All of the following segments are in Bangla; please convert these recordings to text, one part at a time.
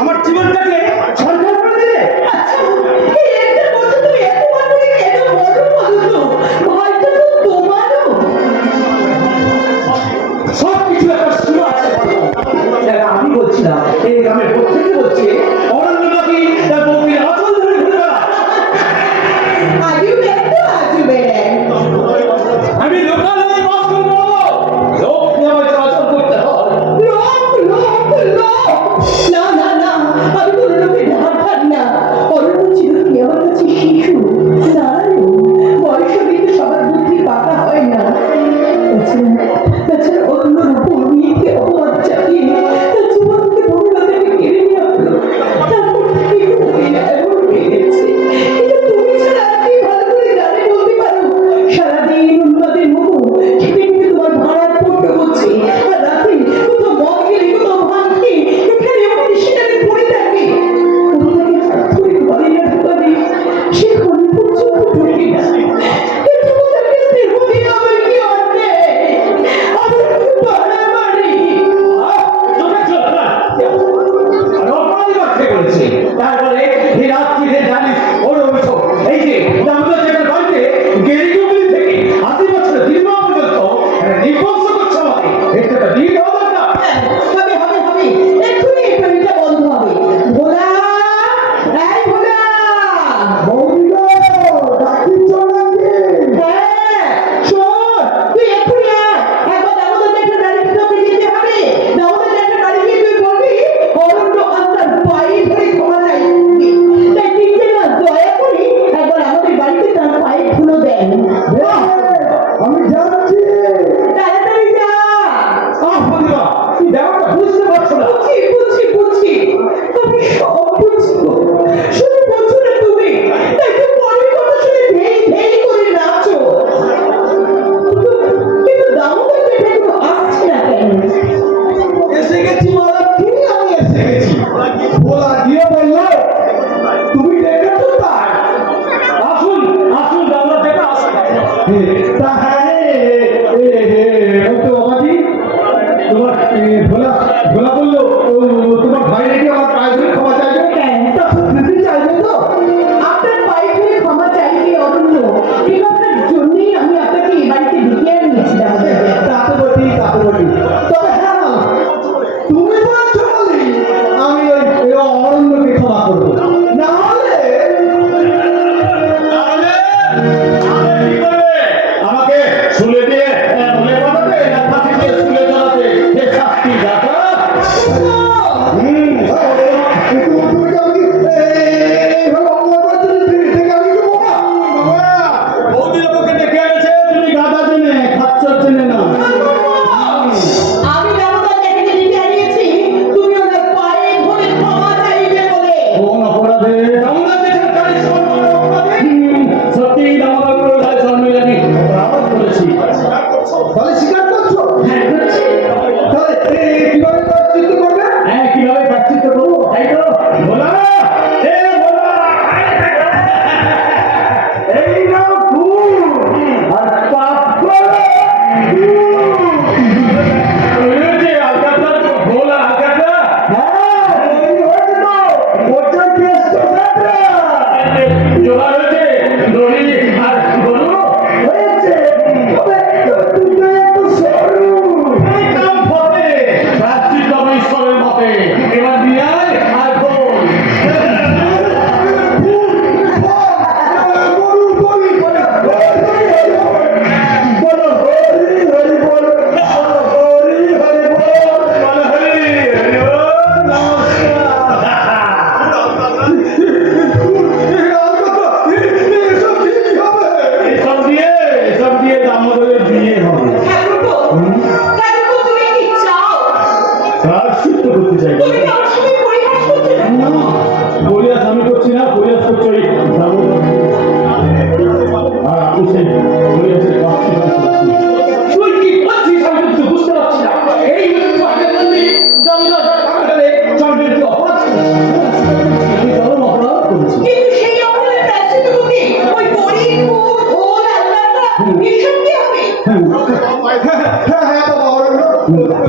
আমার জীবনটাকে সরকার করে দিলে। সবকিছু একটা সীমা আছে। আমি বলছিলাম এই গ্রামের প্রত্যেকে বলছে অরণ্য নাকি তার বউকে আচল ধরে ঘুরে বেড়ায়। আমি লোকালয়ে বাস করবো, লোক নিয়ে আমায় চলাচল করতে হয়।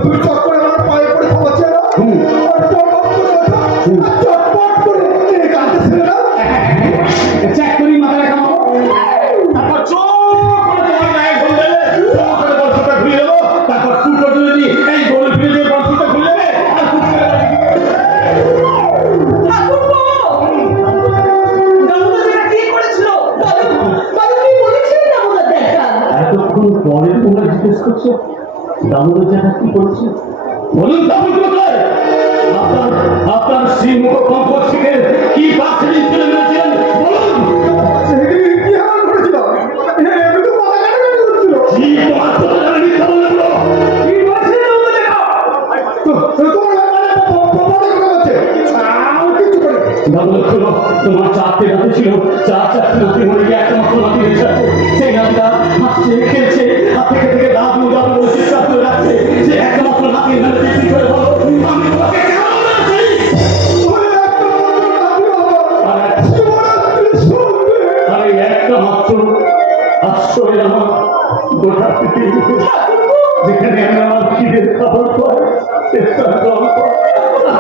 তুই চট করে আমার পায়ে পড়ে ক্ষমা চেয়ে নাও। জিজ্ঞেস করছে দামোদর জ্যাঠা কি করেছে? বলুন দামোদর কোথায়? আপনার শ্রীমুখ কম্পর থেকে কি বাচ্চা চলে গেছেন বলুন। কি আমার করেছিল? আমি তো কথা কাটাকাটি করছিল। কি বাচ্চা মিথ্যা বললো? কি বলছে দামোদর জ্যাঠা? তোমার চারটে নাতি ছিল, চারটে নাতি মরে গিয়ে একটা মাত্র নাতি বেঁচে আছে। সেই নাতিটা হাসছে খেলছে, হাত থেকে থেকে দাদু দাদু বলে চিৎকার করে রাখছে। সে একটা মাত্র নাতির নামে বিক্রি করে বলো আমি তোমাকে কেমন বলেছি? আরে একটা মাত্র আশ্রয় আমার গোটা পৃথিবী, যেখানে আমি আমার খিদের খাবার পাই, চেষ্টার জল পাই।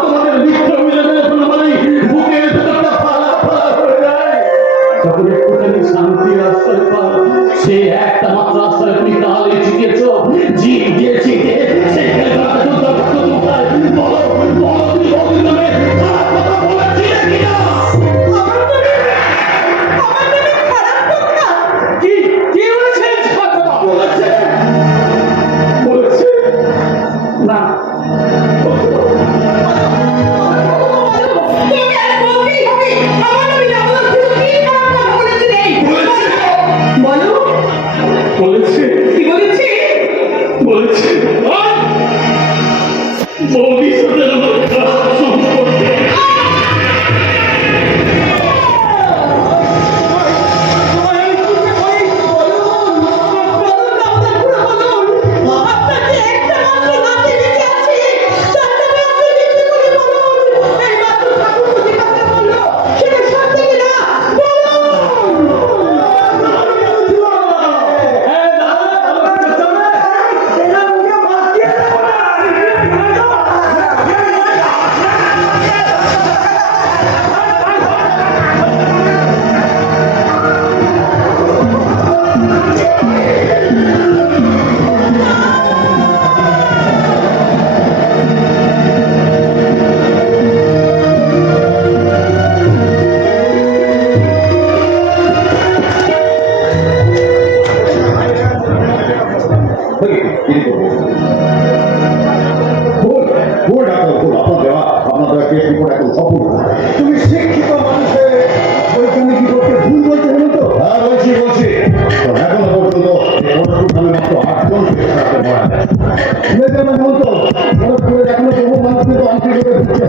তোমাদের মিত্র মিলে মানে বুকের ভেতরটা ফালা ফালা হয়ে যায়। যখন একটুখানি শান্তি আশ্রয় পাই, সে একটা মাত্র আশ্রয় তুমি তাহলে জিতেছ, জিত দিয়ে জিতে সেখানে বলো বলো তুমি বৌদির নামে খারাপ কথা বলেছিলে কিনা? কি কি বলেছে? বলেছে বলেছে না বলেছে বলেছে বৌদির সাথে আমার খারাপ সম্পর্ক। তুমি শিক্ষিত মানুষের বৈজ্ঞানিক করতে ভুল বলতে হলো তো? হ্যাঁ বলছি এখনো পর্যন্ত আমি মাত্র 8 জন হেমন্ত এখনো বহু মানুষ কিন্তু আন্তরিকতা দিচ্ছে।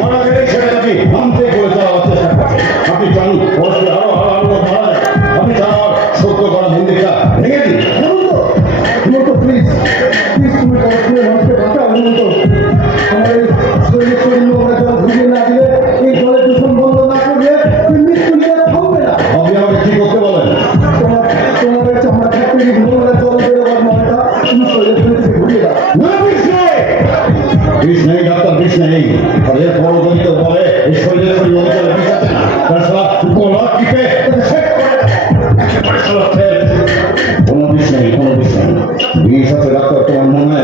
মারা গেলে ছেড়ে যাবি ভাঙতে করে চালাবার চেষ্টা করছে। আপনি চান বয়সে আরো মারা যায়, আপনি চান সত্য করা মন্দিরটা ভেঙে দিন। হেমন্ত প্লিজ প্লিজ তুমি মানুষকে বাঁচাও হেমন্ত। আমার এই শরীর আমরা জল ভিজিয়ে না দিলে, এই জলের দূষণ বন্ধ না করলে মৃত্যু নিয়ে থামবে না। আপনি আমাকে কি করতে বলেন? তোমাদের চামড়া ফ্যাক্টরি ভূমিরা জল বেরোবার মনটা তুমি শরীরে ফেলে ঘুরিয়ে দাও। না বিষ নেই ডাক্তার, বিষ নেই। আর এর বড় গণিত বলে এই শরীরে নদী চলে বিষ আছে না, তার সারা গলা টিপে শেষ করে একেবারে সারা ফেল। কোনো বিষ নেই, কোনো বিষ নেই। বিষ আছে ডাক্তার তোমার মনে।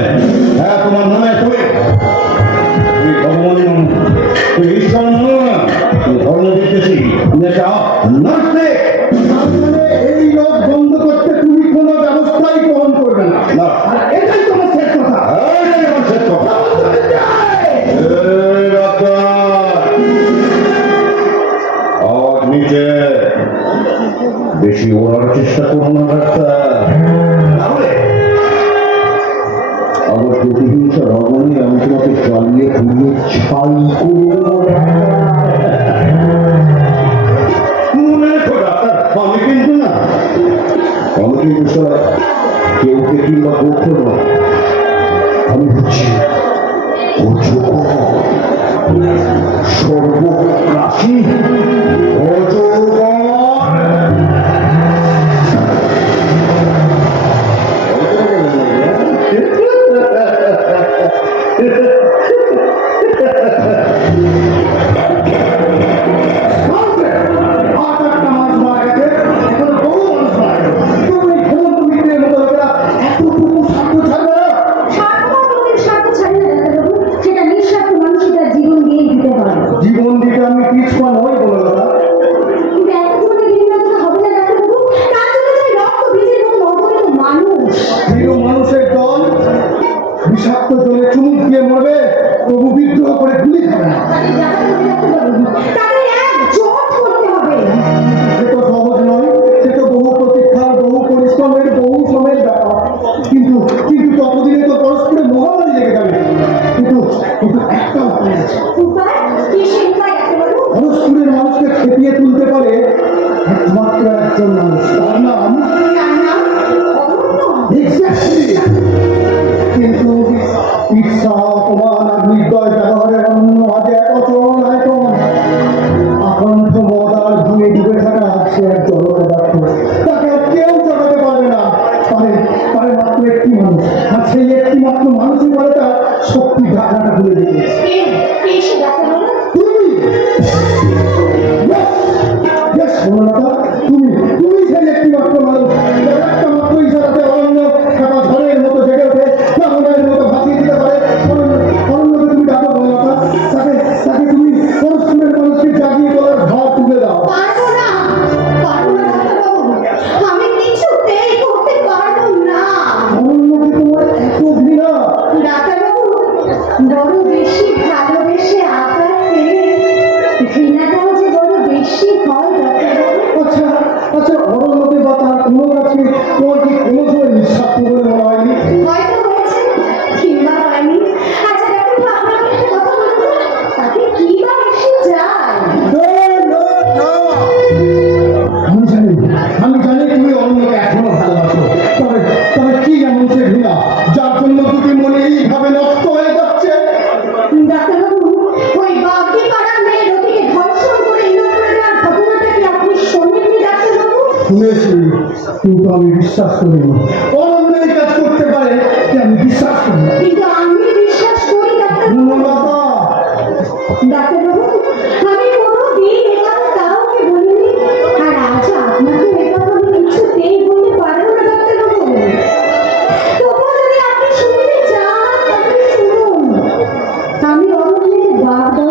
হ্যাঁ তোমার মনে। তুমি ভগবান মানো, তুমি ঈশ্বর মানো না, তুমি ধর্ম বিদ্বেষী, তুমি একটা নাস্তিক। এই রোগ বন্ধ করতে তুমি কোনো ব্যবস্থাই গ্রহণ করবে না। না, আর এটাই তোমার শেষ কথা। এইটাই আমার শেষ কথা। এই ডাক্তার, আওয়াজ নিচে, বেশি ওড়ার চেষ্টা করো না ডাক্তার, তাহলে আবার প্রতিহিংসা রমণী আমি তোমাকে চালিয়ে ঘুরিয়ে ছাই করবো। মনে রেখো ডাক্তার, আমি কিন্তু না, আমি কিন্তু স্যার কেউ কে কিংবা করতে নয়, আমি হচ্ছি সর্বগ্রাসী অজগর। জীবন দিতে আমি পিছপা নই। বিষাক্ত জলে চুমুক দিয়ে মরবে, তবু বিদ্রোহ করে গুলি খাবে না। তাকে একজোট করতে হবে। সে তো সহজ নয়, সে তো বহু প্রতীক্ষার, বহু পরিশ্রমের, বহু সময়ের ব্যাপার। কিন্তু কিন্তু ততদিনে তো পরস্পরে মহামারী লেগে যাবে। কিন্তু কিন্তু একটা উপায় আছে। উপায় কি? সে উপায় আছে বলো। পরস্পরের মানুষকে খেপিয়ে তুলতে পারে একমাত্র একজন মানুষ, তার নাম তার নাম অরণ্য। Exactly! কিন্তু ঈর্ষা, অপমান আর নির্দয় ব্যবহারের অন্য আজ এক অচল আয়তন। আকণ্ঠ মদ আর ভাঙে ডুবে থাকা সে এক জড় পদার্থ। তাকে আর কেউ চড়াতে পারবে না। পারে পারে মাত্র একটি মানুষ, আর সেই একটি মাত্র মানুষই পারে তার শক্তি ঢাকাটা খুলে দিতে। কে? কে সে ডাক্তার বাবু? তুমি! Yes, বনলতা, তুমি সেই একটি মাত্র মানুষ। যার একটা মাত্র ইশারাতে অরণ্য থাকা ঝড়ের মতো জেগে ওঠে, লাবণের মতো ভাসিয়ে দিতে পারে। অরণ্যকে তুমি ডাকো বনলতা, তাকে তুমি পরস্পরের মানুষকে জাগিয়ে তোলার ভার তুলে দাও। পারবো না, পারবো না ডাক্তার বাবু। আমি কিছুতেই করতে পারবো না। অরণ্যকে তোমার এত ঘৃণা? ডাক্তার বাবু, বড় বেশি ভালোবেসে আঘাত পেলে ঘৃণাটাও যে বড় বেশি হয় ডাক্তার বাবু। আচ্ছা আচ্ছা, অরণ্যকে বা তার কোনো কাছে তোমার কি কোনো সময় নিঃস্বার্থ বলে মনে হয়নি? হয়তো হয়েছে কিংবা হয়নি। আচ্ছা ডাক্তার বাবু, আপনাকে একটা কথা বলুন তো, তাকে কি বা এসে যায়? আমি জানি তুমি অরণ্যকে এখনো ভালোবাসো। তবে তবে কি এমন সে ঘৃণা যার জন্য দুটি মনে এইভাবে নষ্ট হয়ে যাচ্ছে? ডাক্তারবাবু, ওই বাগদি পাড়ার মেয়ে রতিকে ধর্ষণ করে ইনজুর করে দেওয়ার ঘটনাটা কি আপনি শোনেননি ডাক্তারবাবু? শুনেছি, কিন্তু আমি বিশ্বাস করিনি। অরণ্য এই কাজ করতে পারে কি আমি বিশ্বাস করি না। কিন্তু আমি বিশ্বাস করি ডাক্তারবাবু। বনলতা, ডাক্তারবাবু, আমি কোনোদিন এ কথা কাউকে বলিনি, আর আজ আপনাকে এ কথা আমি কিছুতেই বলতে পারবো না ডাক্তারবাবু। তবুও যদি আপনি শুনতে চান তাহলে শুনুন। আমি অরণ্যের বাবা।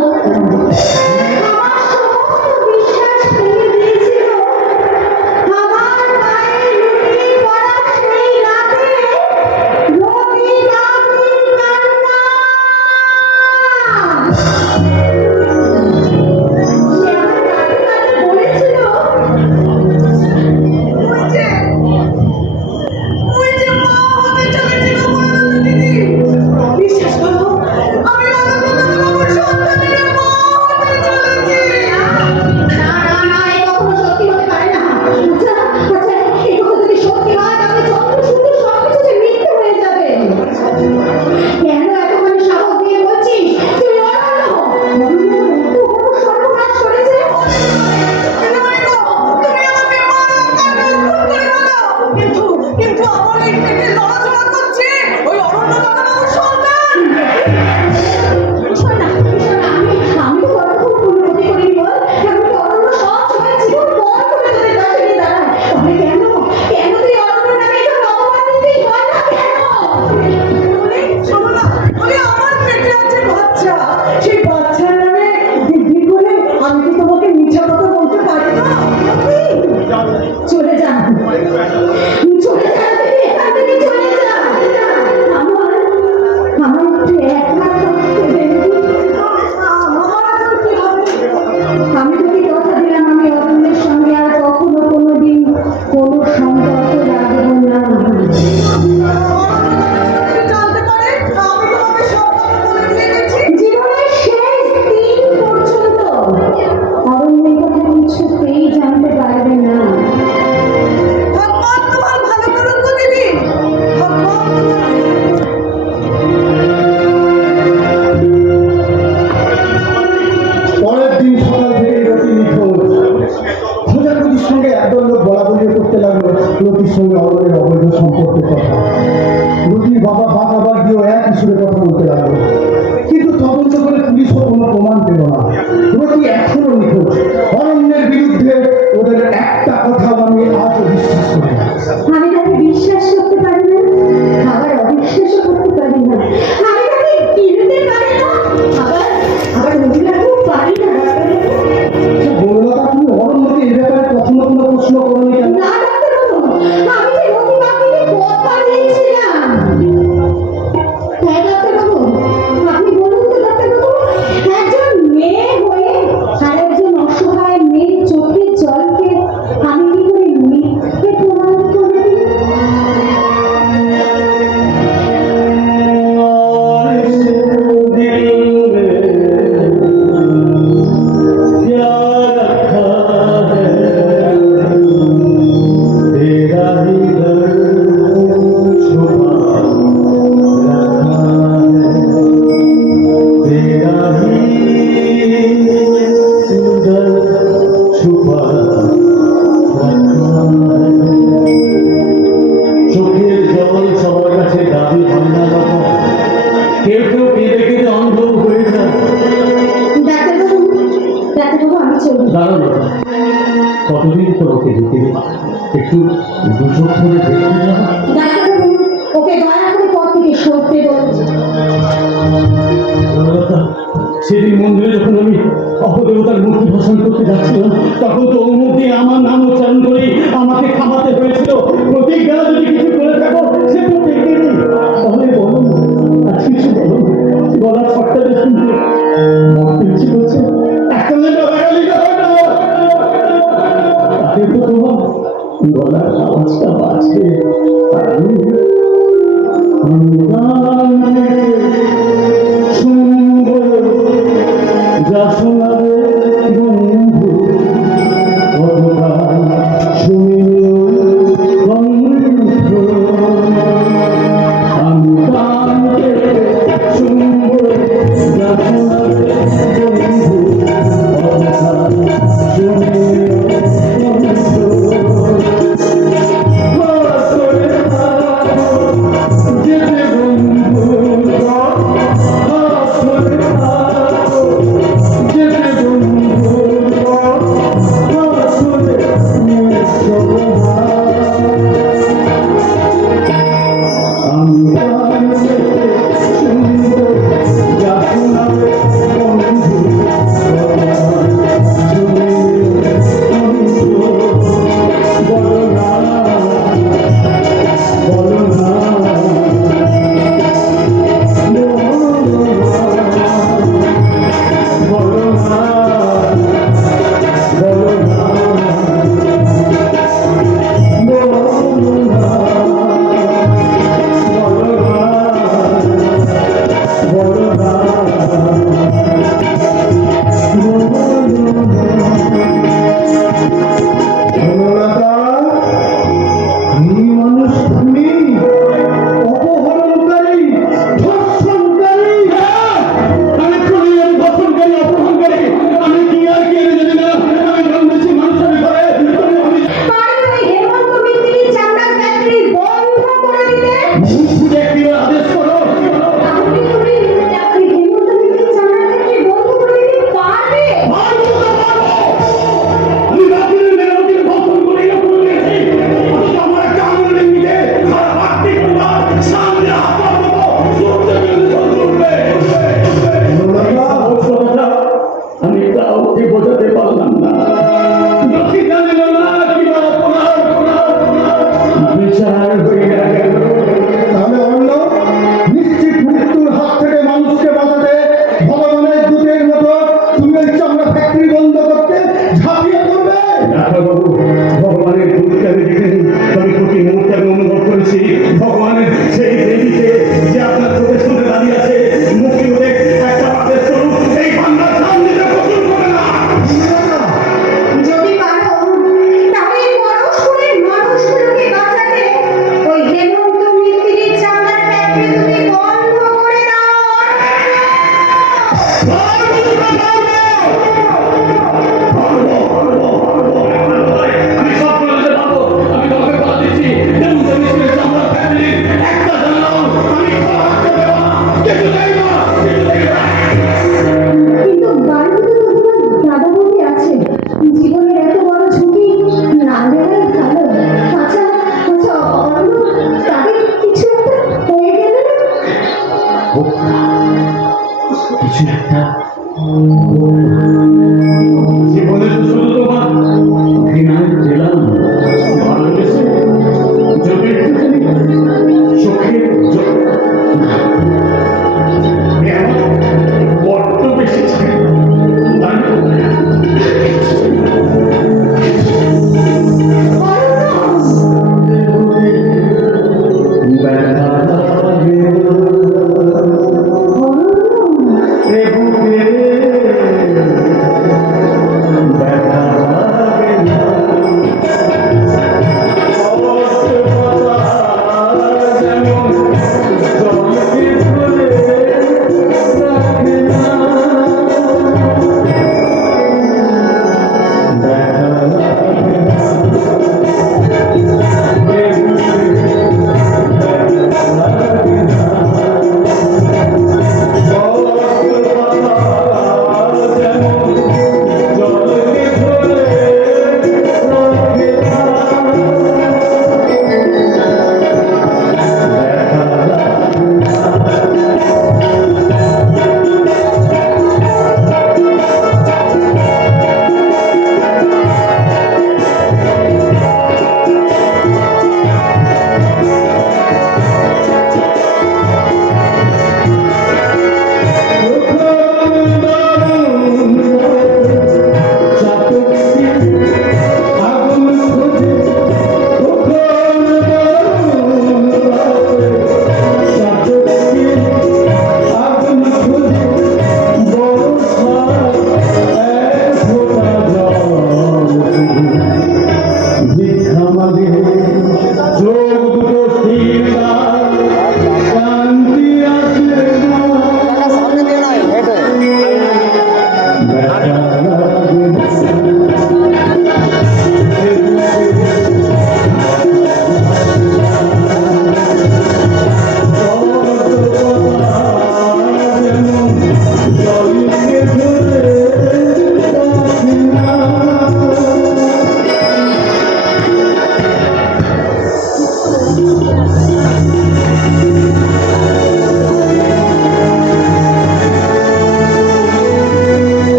আমার সমস্ত বিশ্বাস ভেঙে দিয়েছিল আমার মায়ের লুটিয়ে পড়া সেই রাতে রবি রাতের কান্না। সে আমার কাঁদতে কাঁদতে বলেছিল, ওই যে মা হতে চলেছিল বনলতা দিদি। বিশ্বাস করো, আমি অরণ্যকে তোমার সন্তানের মা হতে চলেছি। না না না, এ কখনো সত্যি হতে পারে না। আচ্ছা আচ্ছা, এই কথা যদি সত্যি হয় তাহলে যত সুন্দর সবকিছু যে মিথ্যে হয়ে যাবে। কেন এতখানি সাহস দিয়ে বলছিস তুই অরণ্য? অরণ্য এত বড় সর্বনাশ করেছে। কিন্তু কিন্তু আমার এই পেটে লড়াচড়া করছে ওই অরণ্য দাদাবাবুর সন্তান। শোন না, আমি তো তোর খুব কোনো ক্ষতি করিনি বল। আমি তো অরণ্য সব সময় জীবন পণ করে তোদের কাছে নিয়ে দাঁড়াই। তবে কেন কেন তুই অরণ্য নামে এভাবে অপমান দিতেই হয় না কেন? শোনো না, ওই আমার পেটে আছে বাচ্চা, সেই বাচ্চার নামে দিদি করে আমি কি তোমাকে মিথ্যা কথা বলতে পারি না? চলে যান, চলে যান দিদি, এখান থেকে চলে যান। আমার একটু একলা থাকতে দেন। আমার এখন কি হবে? আমি তোকে কথা দিলাম আমি অরণ্যের সঙ্গে আর কখনো কোনোদিন কোনো সম্পর্ক রাখবো না। জীবনের শেষ দিন পর্যন্ত অরণ্য এই কথা কিছুতেই জানতে পারবে না। পরের দিন সকাল থেকে রতি নিখোঁজ। খোঁজাখুঁজির সঙ্গে একদল লোক বলাবলি করতে লাগলো রতির সঙ্গে অরণ্যের অবৈধ সম্পর্কের কথা। রতির বাবা বারবার গিয়েও একই সুরে কথা বলতে লাগলো, কিন্তু তদন্ত করে পুলিশও কোনো প্রমাণ পেল না। রতি এখনো নিখোঁজ। অরণ্যের বিরুদ্ধে ওদের একটা কথাও আমি আজও বিশ্বাস করি না। আমি তাকে বিশ্বাস করতে পারি না, আবার অবিশ্বাসও করতে পারি না। আমি তাকে কিনতে পারি না, আবার মহিলাকেও পারি না। বনলতা, তুমি অরণ্যকে এই ব্যাপারে কখনো কোনো প্রশ্ন করোনি কেন? না ডাক্তারবাবু, আমি যে রতি বাপিকে কথা দিয়েছিলাম। হ্যাঁ ডাক্তারবাবু, কেউ কেউ কেঁদে কেঁদে অন্ধ হয়ে যায়। ডাক্তারবাবু আমি চলি। দাঁড়ান দাদা, কতদিন তো ওকে দিতে একটু দুচোখ ধরে দেখতে না। ডাক্তারবাবু ওকে দয়া করে পথ থেকে সরতে বলুন। সেদিন মন্দিরে যখন আমি অপদেবতার মূর্তি ভাষণ করতে যাচ্ছিলাম, তখন তো ওর মধ্যে আমার নাম উচ্চারণ করে আমাকে থামাতে হয়েছিল। প্রতিজ্ঞা যদি কিছু করে থাকো সে তো দেখে নেই। তাহলে বলো আজ কিছু বলো, গলা ছটটা শুনতে মরতে ইচ্ছে করছে। এখন তাকে তো তোমার গলার আওয়াজটা বাজে। যা শোনাবে বন্ধু ভগবান শুনিও কণ্ঠ। আমি গানকে শুনব যা শোনাবে বন্ধু ভগবান শুনিও কণ্ঠ। যেতে বন্ধু আমি কাউকে বোঝাতে পারলাম না। দোষী জানিল না কিংবা বিচার হয়ে গেল। তাহলে অন্য নিশ্চিত মৃত্যুর হাত থেকে মানুষকে বাঁচাতে ভগবানের দূতের মতো তুমি ওই চামড়া ফ্যাক্টরি বন্ধ করতে ঝাঁপিয়ে পড়বে। ডাক্তারবাবু, ভগবানের দূতকে আমি দেখিনি, তবে প্রতি মুহূর্তে আমি অনুভব করেছি ভগবানের সেই দেবীকে যে আপনার চোখের সামনে দাঁড়িয়ে আছে। মুখে ওদের একটা পাতের স্বরূপ এই বাংলার সামনে কবুল করে না। যদি পারো তাহলে পরস্পরের মানুষগুলোকে বাঁচাতে ওই হেমন্ত মিত্তির চামড়ার ফ্যাক্টরি তুমি বন্ধ করে দাও। আমি সব বলতে পারবো। আমি তোমাকে কথা দিচ্ছি, যেমন তুমি চামড়া ফ্যামিলির একটা জানলাম আমি খোলা রাখতে দেবো না। কিছু দেই না, কিছু দেই না। কিন্তু বাড়িতে তো তোমার দাদা বৌদি আছে, জীবনের এত বড় ঝুঁকি না নেওয়াই ভালো। আচ্ছা আচ্ছা অন্য তাদের কিছু একটা হয়ে গেলে কিছু একটা জীবনে তো শুধু তোমার ঘৃণায় পেলাম, ভালোবেসে যদি একটুখানি চোখে বড্ড বেশি ছিল।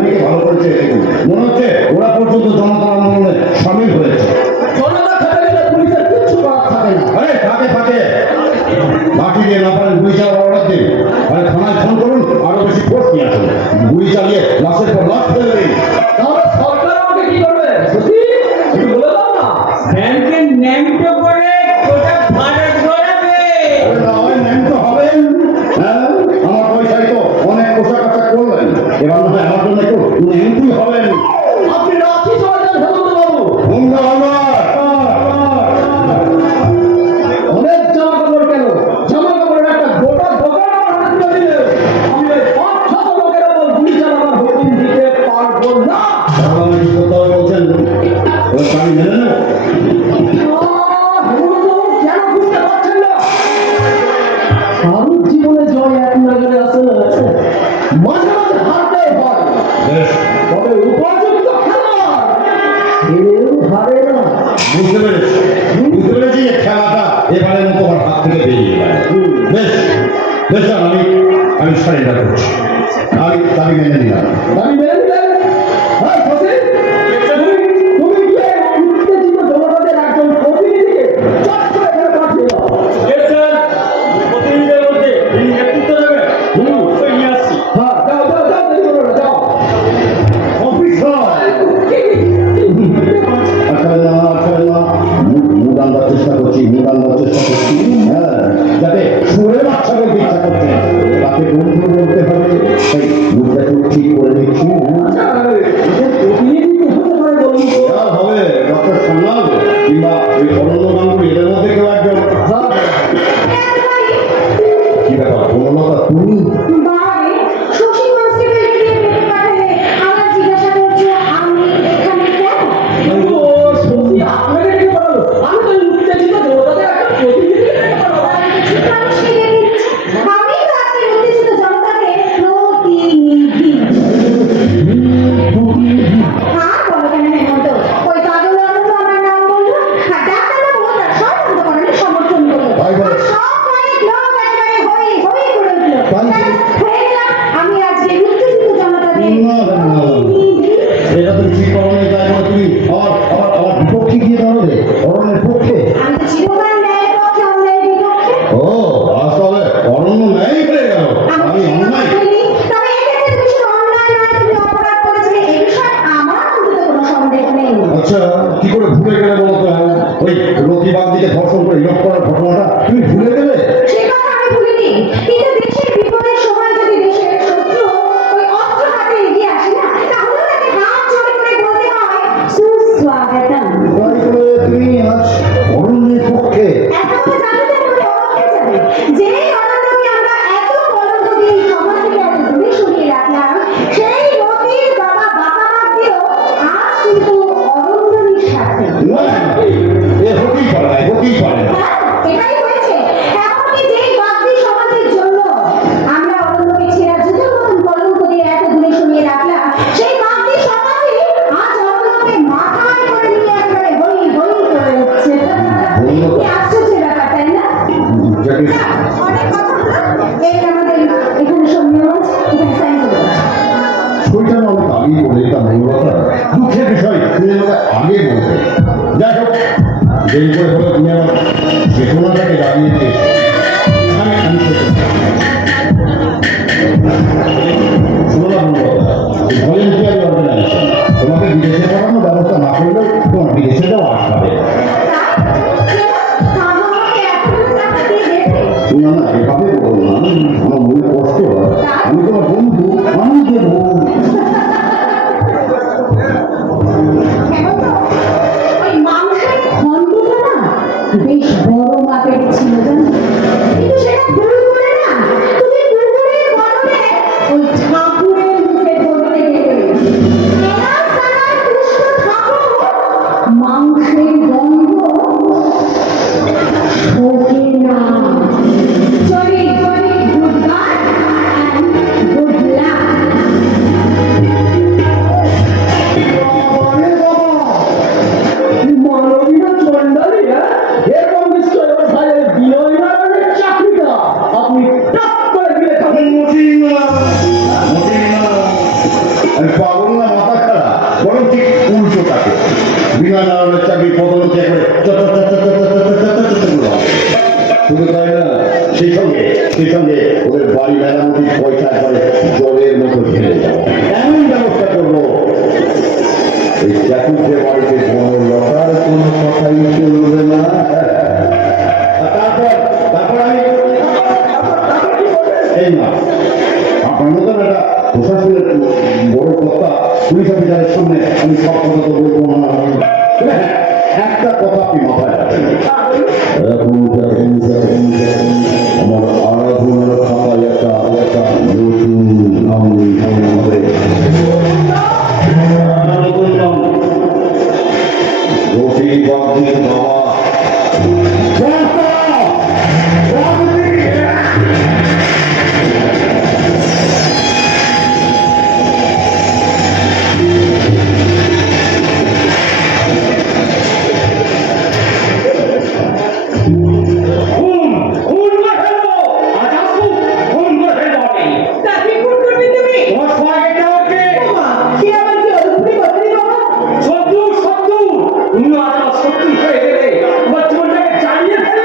চারিদিকে ভালো করেছে দেখুন। মনে হচ্ছে ওরা পর্যন্ত জনতা আন্দোলনে সামিল হয়েছে। জনতা থাকে গেলে পুলিশের কিচ্ছু করার থাকে না। আরে থাকে থাকে, বাকি দিয়ে না পারেন গুলি চালাবার অর্ডার দিন। আরে থানায় ফোন করুন, আরো বেশি ফোর্স নিয়ে আসুন, গুলি চালিয়ে লাশের পর লাশ ফেলে দিন। তাহলে সরকার আমাকে কি করবে? সত্যি একটু বলে দাও না। ব্যাংকে ন্যাংটো করে গোটা ভাড়া করাবে। আরে না হয় ন্যাংটো হবেন। হ্যাঁ, আমার পয়সায় তো অনেক পোশাক আশাক করলেন, এবার না হয় আমার জন্য একটু ন্যাংটুই হবেন। আপনি রাখি সরকার হেমন্ত বাবু। হুঙ্গা আমার অনেক জামা কাপড় কেন? জামা কাপড়ের একটা গোটা দোকান আমার হাতে তুলে দিলে আমি এই ৫-৬ লোকের ওপর গুলি চালাবার হুকুম দিতে পারবো না। ভগবান কি করতে হবে বলছেন? ওই আমি মেনে নেব। হেমন্ত বাবু কেন বুঝতে পারছেন না? কারোর জীবনে জয় এক নজরে আসে না, মাঝে মাঝে হারতে হয়, বেশ, তবে উপযুক্ত খেলোয়াড় কেউ হারে না। বুঝতে পেরেছি, বুঝতে পেরেছি যে খেলাটা এবারের মতো আমার হাত থেকে বেরিয়ে গেল। বেশ বেশ, আমি সারেন্ডার করছি, আমি দাবি মেনে নিলাম। দাবি মেনে নিলেন? হ্যাঁ, শশী, তুমি গিয়ে উত্তেজিত জনতাদের একজন প্রতিনিধিকে চট করে এখানে পাঠিয়ে দাও। Yes, sir. প্রতিনিধিদের মধ্যে যিনি নেতৃত্ব দেবেন, উনি অবশ্যই নিয়ে আসছি। হ্যাঁ, যাও যাও যাও, দেরি করো না, যাও। অফিসার মুখ আনবার চেষ্টা করছি, হ্যাঁ, যাতে সুরে বাচ্চাকে ইচ্ছা করছে তাকে বন্ধু বলতে হবে, সেই মুখটা একটু ঠিক করে দিচ্ছি। আচ্ছা, এদের প্রতিনিধি কে হতে পারে বলুন তো? যা হবে ডক্টর সান্যাল কিংবা ওই অরণ্য গাঙ্গুলি, এদের মধ্যে কেউ একজন। কি ব্যাপার বনলতা, তুমি? বারে শশী কনস্টেবলকে দিয়ে ডেকে পাঠালে আবার জিজ্ঞাসা করছো আমি এখানে কেন? কিন্তু শশী আপনাকে ডেকে পাঠালো, আমি তো এই উত্তেজিত জনতাদের একটা প্রতিনিধিকে ডেকে পাঠাবো। ঠিক মানুষকে ডেকে দিচ্ছি। আমি তো আজকে উত্তেজিত জনতাকে প্রতিনিধি। হ্যাঁ, বলো কেন হেমন্ত? ওই কাজল অরণ্য আমার নাম বললো, আর ডাক্তারবাবু তার সর্বান্তকরণে সমর্থন করলো। তাই বলে? আর সব অনেক লোক একেবারে হই হই করে উঠলো। তাই? হয়ে গেলাম আমি আজকে উত্তেজিত জনতাদের না, না, না, না। প্রতিনিধি। এটা তুমি ঠিক করো না, তাই বলে তুমি আমার বিপক্ষে গিয়ে দাঁড়াবে, অরণ্যের পক্ষে। আমি তো চিরকাল ন্যায়ের পক্ষে অন্যায়ের বিপক্ষে। ও আসলে অরণ্য ন্যায় হয়ে গেল, আমি অন্যায়। তবে এক্ষেত্রে তুমি শুধু অন্যায় নয়, তুমি অপরাধ করেছিলে এ বিষয়ে আমার অন্তত কোনো সন্দেহ নেই। আচ্ছা, কি করে ভুলে গেলে বলতো? ওই রতিবাগ দিকে ধর্ষণ করে ইলক করার ঘটনাটা তুমি ভুলে গেলে? সে কথা আমি ভুলিনি, কিন্তু দেশের বিপদের সময় যদি দেশের শত্রু ওই অস্ত্র হাতে এগিয়ে আসে না, তাহলে তাকে হাত জোড়ে করে বলতে হয় সুস্বাগতম। তাই বলে তুমি আজ অরণ্যের পক্ষে? এখন তো জানতে হবে অরণ্যে যাবে, যে অরণ্যকে আমরা এত কলঙ্ক দিয়ে এই সমাজ থেকে এত দূরে সরিয়ে রাখলাম, সেই রতির বাবা বাঁকাবাদ দিয়েও আজ কিন্তু অরণ্যের সাথে। না, এ হতেই পারে না, হতেই পারে না। হ্যাঁ, এটাই হয়েছে। এমনকি যেই বাগদি সমাজের জন্য আমরা অরণ্যকে ছেঁড়া জুতোর মতন কলঙ্ক দিয়ে এত দূরে সরিয়ে রাখলাম, সেই বাগদি সমাজই আজ অরণ্যকে মাথায় করে নিয়ে একেবারে হই হই করে উঠছে। কি আশ্চর্যের ব্যাপার, তাই না? যাকে অনেক কথা হলো, এই আমাদের এখানে সমীহ আছে, এখানে সাইন করবো। সইটা না অনেক আগেই বলে, এটা মূলতা দুঃখের বিষয়, তুমি আমাকে আগে বলতে। যাই হোক, দেরি করে হলে তুমি আমার চেতনাটাকে দাঁড়িয়ে দিয়েছো। আমি শোনো না মূলতা, ভলেন্টিয়ার অর্গানাইজেশন তোমাকে বিদেশে পাঠানোর ব্যবস্থা না করলেও তোমার বিদেশে যাওয়া আসবে। না না, এভাবে বলো না, আমার মনে কষ্ট হয়। আমি তোমার বন্ধু, আমি দেবো। ওই মাংসের খণ্ডটা না বেশ বড় মাপের ছিল, জানো? পরবর্তী করে শুধু তাই না, সেই সঙ্গে ওদের বাড়ি মেরামতির পয়সা করে জলের মতো ঢেলে যাও। এমন ব্যবস্থা করবো এই চাকুরকে বাড়িতে কোনো লতার কোনো কথাই চলবে না। তারপর আমি এই না আপনার মতন একটা প্রশাসনের বড় কথা পুলিশ অফিসারের সামনে আমি সব কথা তো বলবো না। একটা কথা আপনি মাথায় রাখেন, আমার আরাধনার খাতায় একটা নতুন নাম হবে। রফি বাবুর বাবা তাকে খুন করবে তুমি? ওমা, কি আবার কি অদ্ভুত কথা রে বাবা? তুমি আর শত্রু হয়ে গেলে আমার জীবনটাকে চালিয়ে ফেলে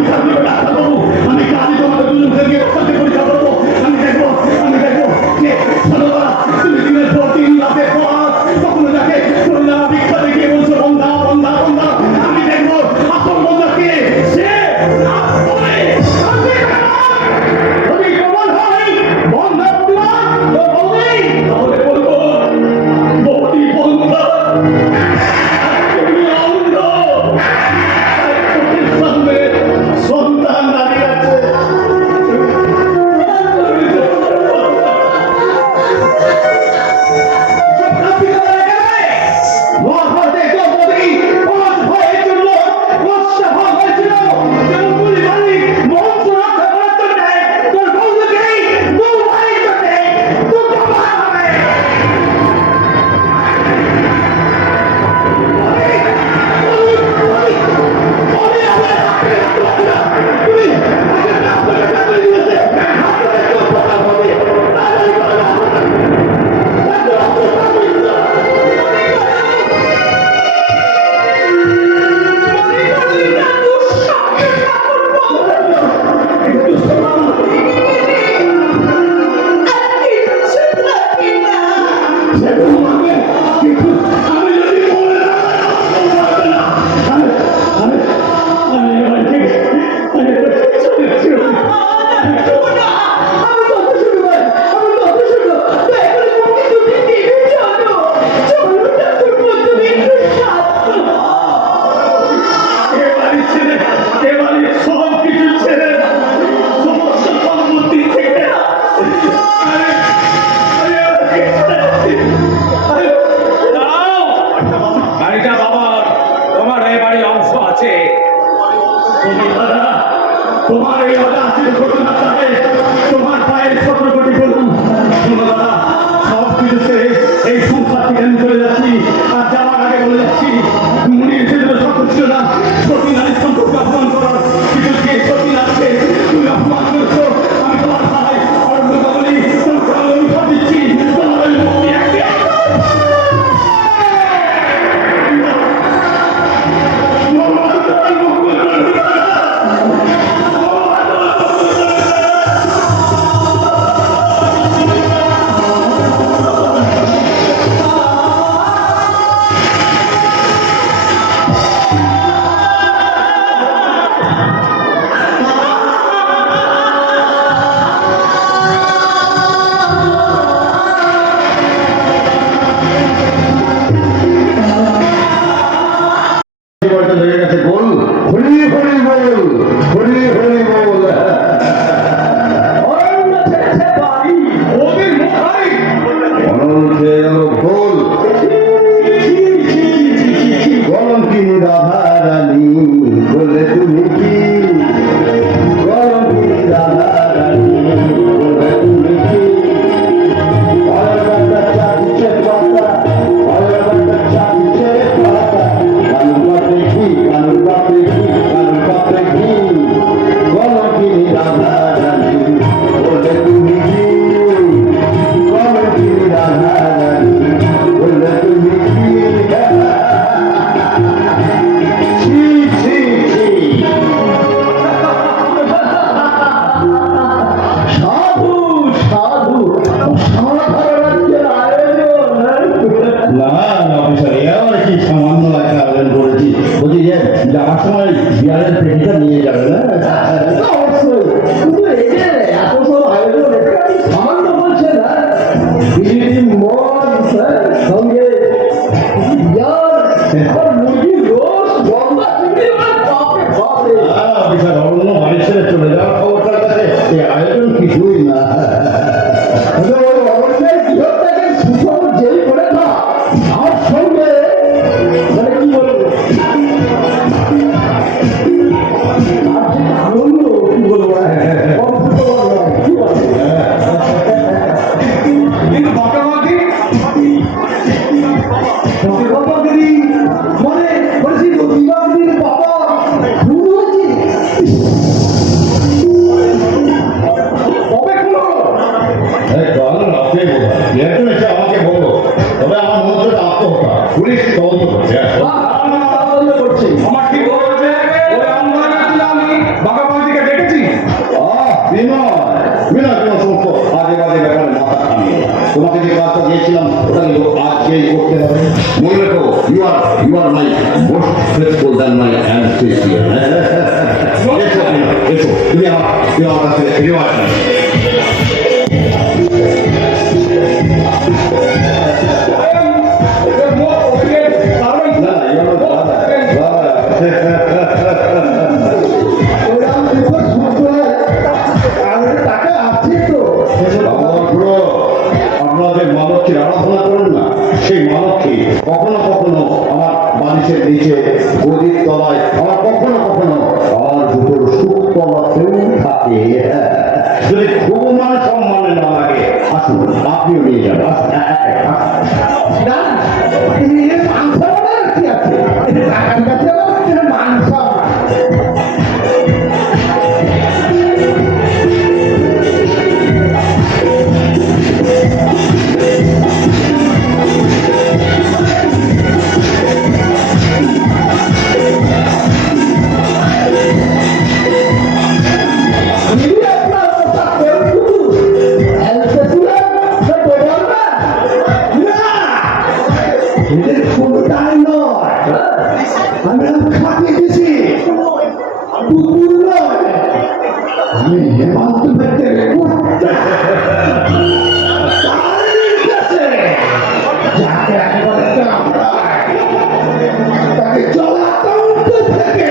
আমি জানি ডাক্তার বাবু, আমি কাজে তোমাদের দুজনকে একসাথে পরীক্ষা করবো। আমি দেখবো যে ছোটবেলা তুমি দিনের পর দিন রাতের পর কখনো যাকে কন্যা ভিক্ষা দেখিয়ে বলছো বন্ধা বন্ধা বন্ধা, আমি দেখবো আসল বন্ধাকে সে যদি প্রমাণ হয় বন্ধা প্রতিমান তো বলবেই, তাহলে বলবো বৌদি বন্ধা তুমি অন্ধ। চোখের সামনে সন্তান দাঁড়িয়ে আছে। মহাভারতের দ্রৌপদী পাঁচ ভাইয়ের জন্য রক্ষা হয়েছিল। জঙ্গলি মালিক বংশ রক্ষা করার জন্য তোর বন্ধুকেই দু ভাইয়ের জন্য দুটো ভাগ হবে। বাড়িটা বাবার, তোমার এই বাড়ি অংশ আছে। তোমার এই অজাচির ঘটনা চাহে তোমার পায়ের ছত্রপতি বলুন। শোনো দাদা, সব কিছু ছেড়ে এই সংসার থেকে আমি চলে যাচ্ছি। আর যাওয়ার আগে বলে যাচ্ছি, মুনির সেদিন শক্ত ছিল না সতী নারীর সম্পর্কে অপমান করার, কিন্তু যে সতী নারীকে তুমি অপমান করেছো, আমি তোমার ভাই অরণ্য বলি তোমাকে আমি অভিশাপ দিচ্ছি, তোমার ওই মুক্তি একটি ¡Vamos! তুমি আমার কাছে ফিরেও আসবে। ওরকম বিপদ শুনতে হয় আর টাকা আছে তো আপনাদের মানবকে আরাধনা করেন না, সেই মানবকে কখনো কখনো আমার বালিশের নিচে গদির তলায়, আমার কখনো কখনো আমার দুটোর সুখ তলাতেও থাকে। যদি খুব মান সম্মানে না লাগে, আসুন আপনিও নিয়ে যান। না এই মাংস কি আছে টাকার কাছে মাংস আমি খাটিয়ে দিছি কুকুর নয় আমি হেমন্ত ব্যক্তির যাকে একেবারে কামড়ায় তাকে জলাতঙ্ক থেকে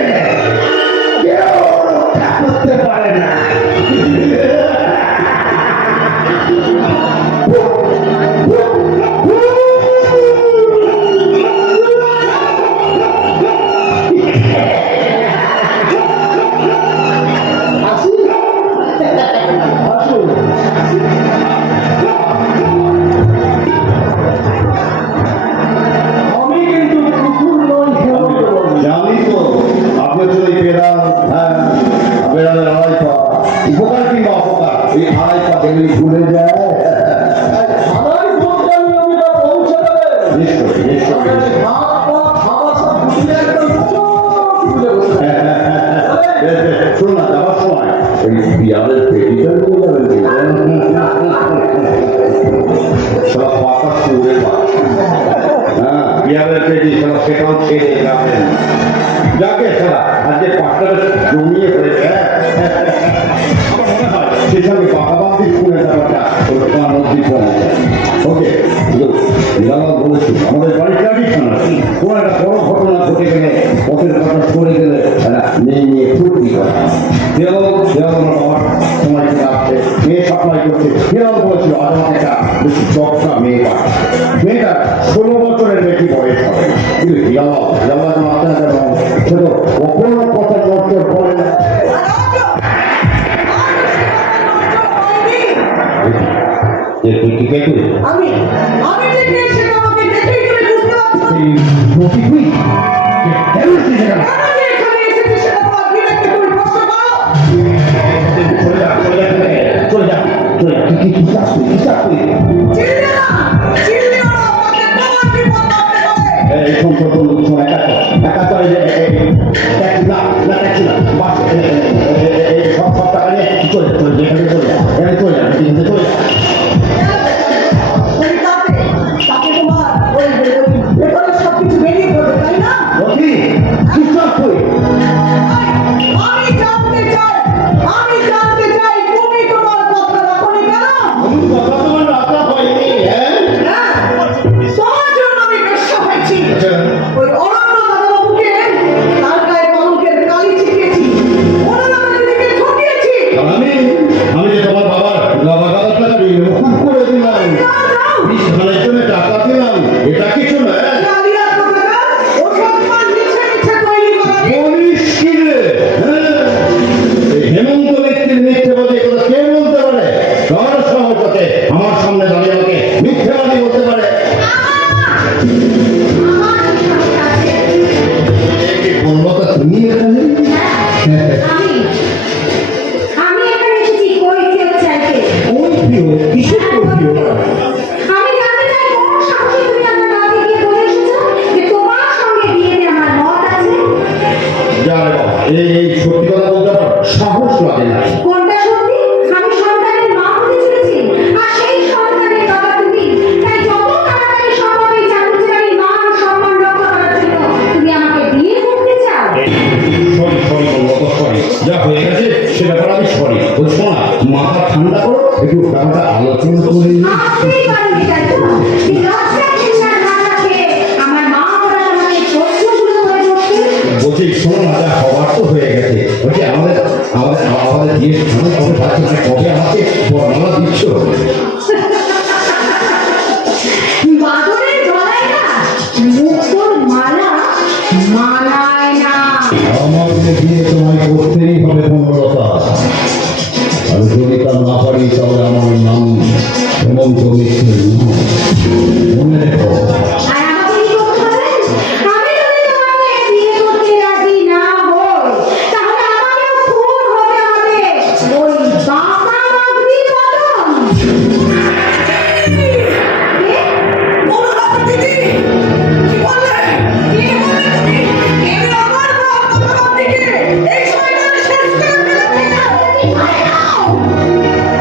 কেউ রক্ষা করতে পারে না আমি কিন্তু কুকুর নয় হেমন্ত বর্মা। জানি তো আপনার জন্য এই বেড়ালের আড়াই পা উপকার কিংবা অপকার, এই আড়াই পা যেগুলি ভুলে যায়। আমার ফোনটা নিয়মিত পৌঁছে দেবে নিশ্চয়ই নিশ্চয়ই হাত পা খাওয়া সব ভুলে একদম ভুলে বসে শোন না, যাওয়ার সময় ওই বিয়ারের পেটিটা নিয়ে যাবেন সব পাকা সুরে হ্যাঁ, বিয়ারের পেটি সেটাও ছেড়ে যাবেন। যাকে সারা আজকে পাকটা জমিয়ে পড়েছে। আমার মনে হয় সে সঙ্গে পাকাবাদি শুনে ব্যাপারটা ওর মধ্যে পৌঁছে। ওকে, নিরালা বলেছি আমাদের বাড়ির ট্র্যাডিশন আছে, কোনো একটা বড় ঘটনা ঘটে গেলে পথের কথা সরে গেলে নিয়ে নিয়ে ফুর্তি করে। আমার সময় থেকে আসছে, মেয়ে সাপ্লাই করছে। হিরাল বলেছিল আজ আমার একটা বেশি চকটা মেয়ে পায়, মেয়েটা 16 বছরের বেশি বয়স হবে। কিন্তু হিরাল যেমন আপনাদের ছোট অপূর্ণ কথা নষ্ট করে না। আমি আমি দেখে সেটা আমাকে দেখেই তুমি বুঝতে পারছো কেন যে এখানে এসেছি সেটা তোমার বিবেককে তুমি প্রশ্ন করো চিল্লিও না আমাকে তোমার বিপদ করতে হবে সব টাকা নিয়ে চলে যেখানে চলে যা, চলে যা। আছে সে ব্যাপারে আমি সরি। বলছো না মাথা ঠান্ডা করো, একটু ব্যাপারটা আলোচনা করে নিই। আপনি পারেন এটাই তো এই লজ্জা ঘেন্নার মাথা খেয়ে আমার মা ওরা আমাকে প্রশ্নগুলো করে বসছে। বলছি শোনো না, যা হবার তো হয়ে গেছে। বলছি আমাদের আমাদের আমাদের বিয়ে সামনে কবে থাকছে, মানে কবে আমাকে বর্ণনা দিচ্ছ? বাদরের গলায় না মুক্তোর মালা মানায় না। আমাকে বিয়ে তোমায় করতেই হবে বনলতা। আর যদি তা না পারি তাহলে আমার নাম হেমন্ত মিত্র নয়। মনে রেখো। আর আমাকে কি করতে হবে? আমি যদি তোমাকে বিয়ে করতে রাজি না হই তাহলে আমাকেও খুন হতে হবে ওই বাবা মাগরির মতন।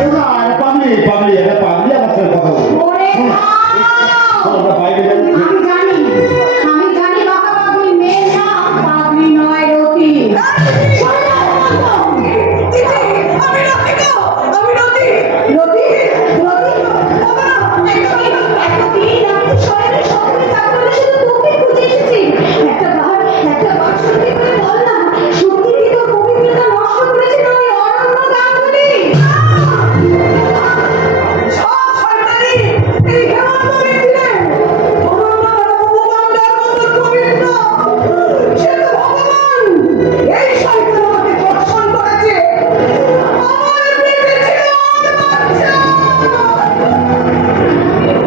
এবার পাগলি পাগলি এটা পাগলি আমার সাথে কথা বলছে। ওরে শোনো, আমরা বাইরে যাই। আমি জানি বাবা পাগলি মেয়ের নাম পাগলি নয় রতি। রতি? এতদিন আমি শহরে সকলে চাকরি শুধু তোকে খুঁজে এসেছি। একটা বার সত্যি করে বল না, সত্যি কি তোর পবিত্রতা নষ্ট করেছিল ওই অরণ্য গাঙ্গুলি?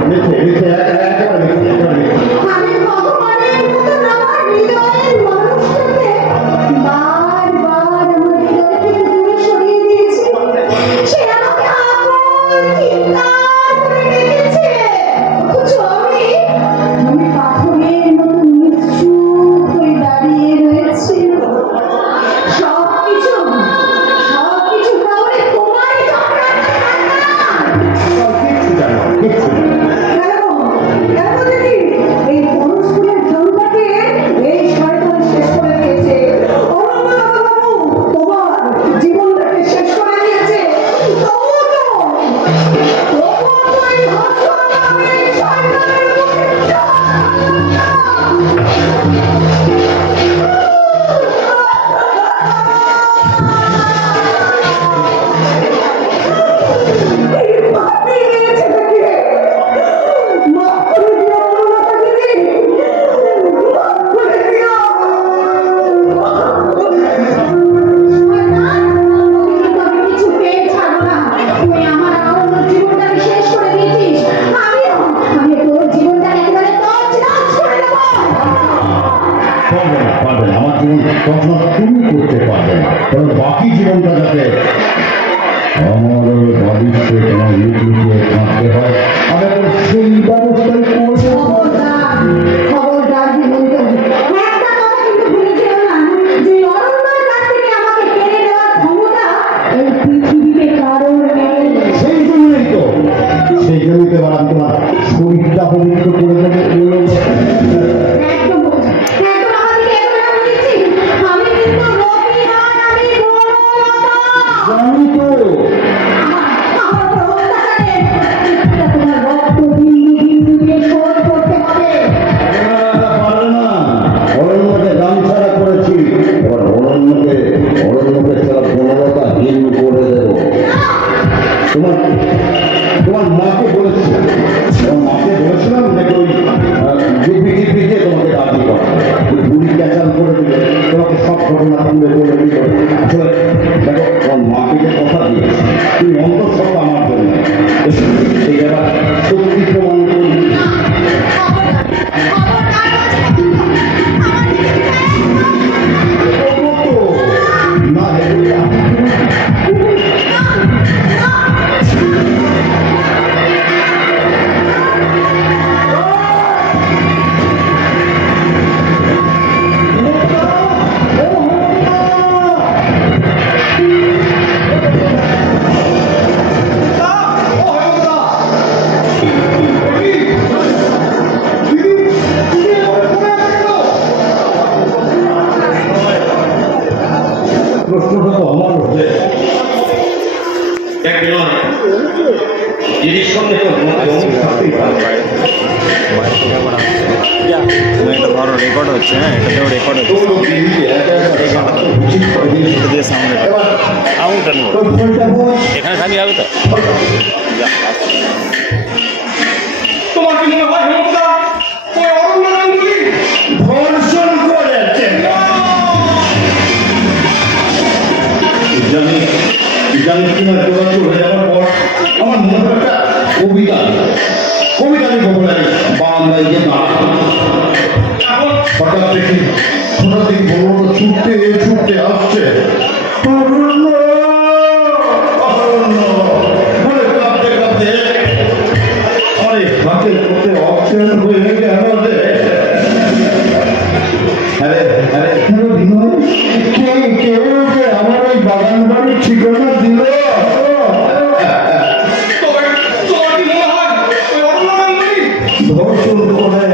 মিথ্যে মিথ্যে একেবারে মিথ্যে একেবারে মিথ্যে। আমি ভগবানের মতন আমার হৃদয়ের মানুষটাকে বারবার আমার হৃদয় থেকে দূরে সরিয়ে দিয়েছে। সে আমাকে আপন চিৎকার করে ডেকেছে। অথচ আমি পাথরের মতন নিশ্চুপ হয়ে দাঁড়িয়ে রয়েছি। সবকিছু তাহলে তোমারই চক্রান্ত না? কিচ্ছু জানো না, কিচ্ছু জানো না। কেন দেখি এই বনজ ফুলের জলটাকে এই শয়তান শেষ করে দিয়েছে। অরণ্যবাবু তোমার জীবনটাকে শেষ করে দিয়েছে। তবুও তো এই ধর্ষণ নামে এই শয়তানের ভাবি নিয়েছে নাকি? মাফ করে দিও বনলতা দিদি, মাফ করে দিও। আমি কিছু পেয়ে ছাড়বো না। তুই আমার আনন্দ জীবনটাকে শেষ করে দিয়েছিস। আমি তোর জীবনটাকে একেবারে তছনছ করে দেবো। পারবে না, পারবে না। আমার জীবন কখনো তুমি করতে পারবে না। কারণ বাকি জীবনটা যাতে আমার ভবিষ্যতে তোমার মৃত্যুকে কাঁদতে হয়, আমি এখন সেই ব্যবস্থাই করবো। খবরদার জীবন্ত, একটা কথা কিন্তু ভুলে যেও না যে অরণ্যের কাছ থেকে আমাকে কেড়ে নেওয়ার ক্ষমতা এই পৃথিবীতে কারোর নেই। সেই জন্যই তো এবার আমি তোমার শরীরটা পবিত্র করে দেবো। একদম আমাকে এবার বলেছি আমি কিন্তু রবি নয়, আমি বনলতা। জানি তো আমার প্রবন্ধকারে তোমার রক্ত বিন্দু বিন্দু দিয়ে শোধ করতে হবে। পারে না। অরণ্যকে দাম ছাড়া করেছি, এবার অরণ্যকে ছাড়া বনলতা হীন করে দেব। তোমার মাকে বলেছিলাম যে ওই জিপি দিয়ে তোমাকে রাজি করা, ওই বুড়ি ক্যাচাল করে দিলে তোমাকে সব ঘটনা তুলে বলে দিল। আসলে দেখো তোমার মাকে যে কথা দিয়েছে তুমি অন্তঃসত্ত্বা আমার জন্য, সেই ব্যাপার সত্যি প্রমাণ করি। না জিনিস সঙ্গে তো থাকতেই পারে। তুমি একটা ধরো রেকর্ড হচ্ছে, হ্যাঁ এটাতেও রেকর্ড হচ্ছে, তোর দিদি একা একা সারাটা উচিত করে দিয়েছে। এটা দিয়ে সামনে এবার আউটটা নেব, তোর ফোনটা বল। এখানে খালি হবে তো। যা, আসছে। তোমার কি মনে হয় হেমন্তদা ওই অরণ্য গাঙ্গুলি ধর্ষণ করেছে? জানি জানি কিনা তোরা চলে যাওয়ার পর আমার মনে হয় একটা কবিতা লিখবো বলে বারান্দায় গিয়ে দাঁড়ালাম। এখন হঠাৎ দেখি বড় ছুটতে আসছে। অরণ্য, অরণ্য বলে কাঁদতে আরে হাতে করতে অজ্ঞান হয়ে গেল রে। আরে বিনয়, কেউ যে আমার ওই বাগান বাড়ির ঠিকানা দিল। তোমার কি মনে হয় ওই অরণ্য গাঙ্গুলি ধর্ষণ করেছে।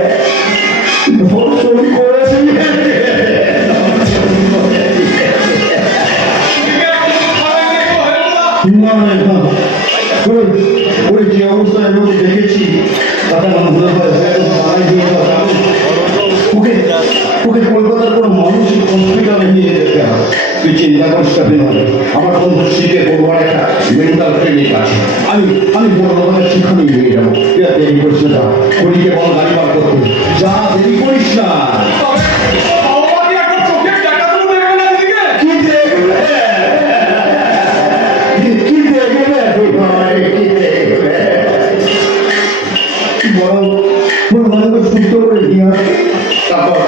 ওই যে অবস্থায় আমি ওকে দেখেছি তাতে আমার মনে হয় ওকে কলকাতার কোনো মানসিক হসপিটালে নিয়ে যেতে হবে। তুই চিন্তা করিস না বিনয়, আমার বন্ধু শিখে বড় একটা মেন্টাল ক্লিনিক আছে, আমি বড় রকমের সেখানে নিয়ে যাবো। দেরি করিস না, কলিকে বল গাড়ি বার করতে। যা, দেরি করিস না। বাবা কি একটা চোখের দেখাশোনা দেখবে না দিদিকে কি দেখবে? কি দেখবে বিনয়, কি দেখবে? বরং ওর মনকে সুস্থ করে নিয়ে আসবে, তারপর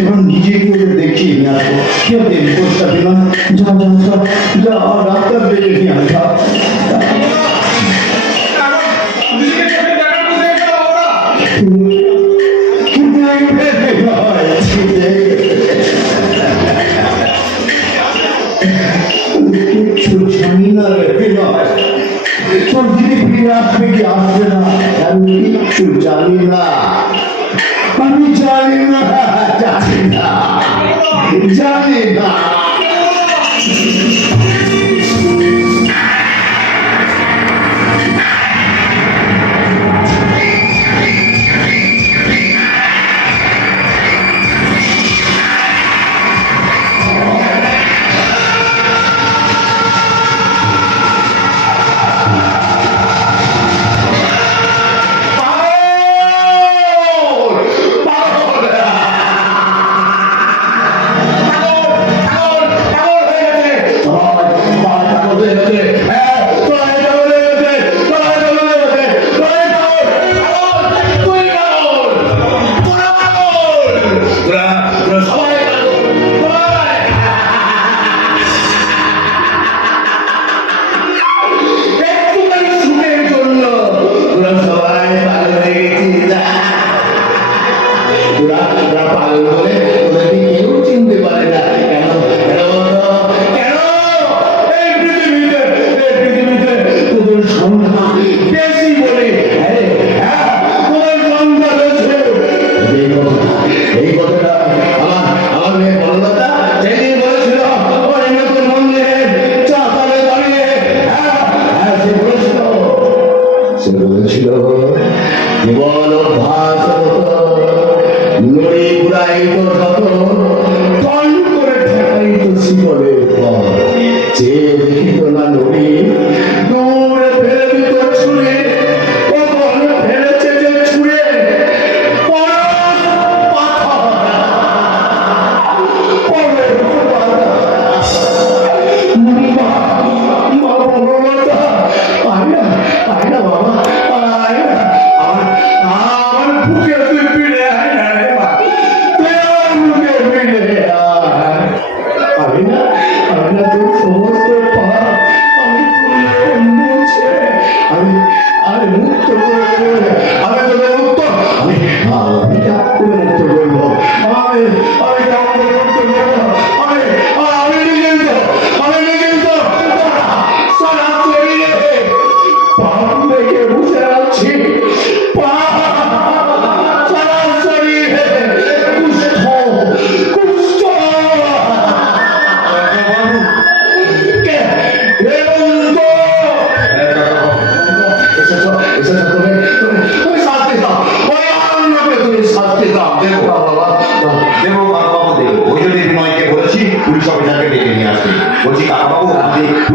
এবার নিজেকে ওদের দেখিয়ে নিয়ে আসবো। কি দেরি করিস না বিনয়, যা ডাক্তার ডেকে নিয়ে আসা। এখন দিদিকে চোখের দেখাশোনা দেখবে না বাবা কি দেখবে বিনয়, কি দেখবে? কিচ্ছু জানি না রে বিনয়, তোর দিদি ফিরে আসবে কি আসবে না আমি কিচ্ছু জানি না। আমি জানি না।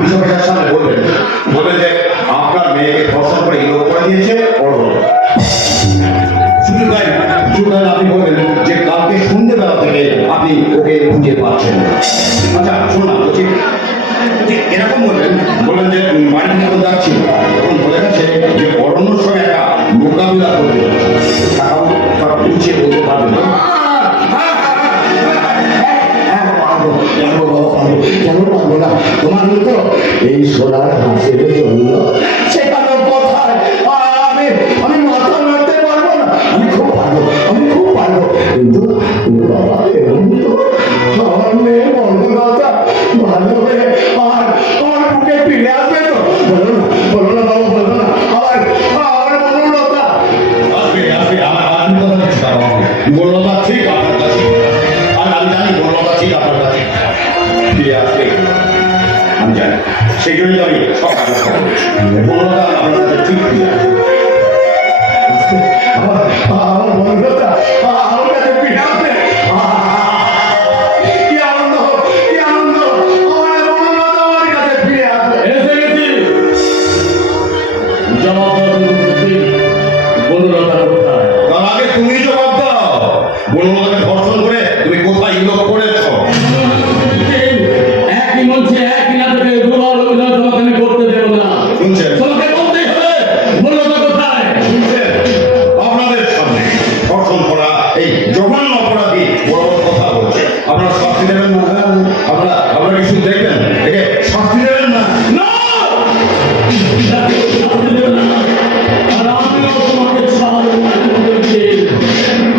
পুলিশ অফিসার সামনে বলবেন যে আপনার মেয়েকে ধর্ষণ করে ইলোপ করে দিয়েছে অরণ্য। শুধু তাই আপনি বলবেন যে কালকে সন্ধ্যেবেলা থেকে আপনি ওকে খুঁজে পাচ্ছেন না। আচ্ছা শোন না, বলছি এরকম বললেন যে বাড়িতে যখন যাচ্ছি তখন বলে গেছে যে অরণ্যর সঙ্গে একটা মোকাবিলা করবে, টাকাও সব গুছিয়ে বলতে পারবে না। কেন পারবো না? তোমার মতো এই সোনার হাসির জন্য সেখানে কোথায় আমি মাথা নাড়তে পারবো না। আমি খুব পারবো কিন্তু বাবা এরকম তো আমার মেয়ে মঙ্গলতা ভালো হয়ে আর আমার বুকে ফিরে আসবে তো? বলো না বাবা, বলো না আমার মঙ্গলতা আসবে আমি কথা দিচ্ছি বাবা, বললতা ঠিক আপনার কাছে, আর আমি জানি বললতা ঠিক আপনার কাছে ফিরে আসবে, আমি জানি। সেই জন্যই আমি সব ব্যবস্থা করেছি, বললতা আপনার কাছে ঠিক ফিরে আসবে। আমার মঙ্গলতা আমার কাছে ফিরে আসবে। কি আনন্দ আমার মঙ্গলতা আমার কাছে ফিরে আসবে। এসে গেছি। জবাব বনলতা কোথায়? তার আগে তুমি জবাব দাও, বললতাকে ধর্ষণ করে তুমি কোথায় ইলোপ করেছো? একই মঞ্চে একই নাটকে দুবার অভিনয় তোমাকে আমি করতে দেবো না। শুনছেন? তোমাকে বলতেই হবে বনলতা কোথায়? শুনছেন? আপনাদের সামনে ধর্ষণ করা এই জঘন্য অপরাধী বড় বড় কথা বলছে, আপনারা শাস্তি দেবেন না? আপনারা কি শুধু দেখবেন, একে শাস্তি দেবেন না? না! শাস্তি দেবে না। আর আমিও তোমাকে ছাড় করছি।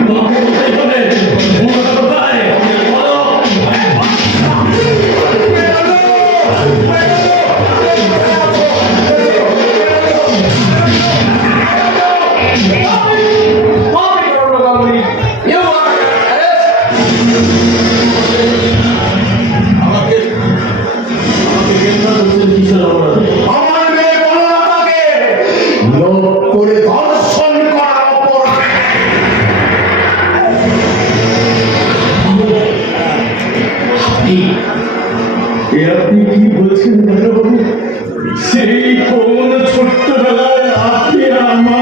তোমাকে বলতেই হবে বনলতা কোথায়? বলো। আমাকে গ্রেফতার করছেন কিসের অপরাধে? আমার মেয়ে বনলতাকে লোভ করে ধর্ষণ করার অপরাধে। আপনি কি বলছেন দাদাবাবু? সেই কোন ছোট্টবেলায় আপনি আমার মা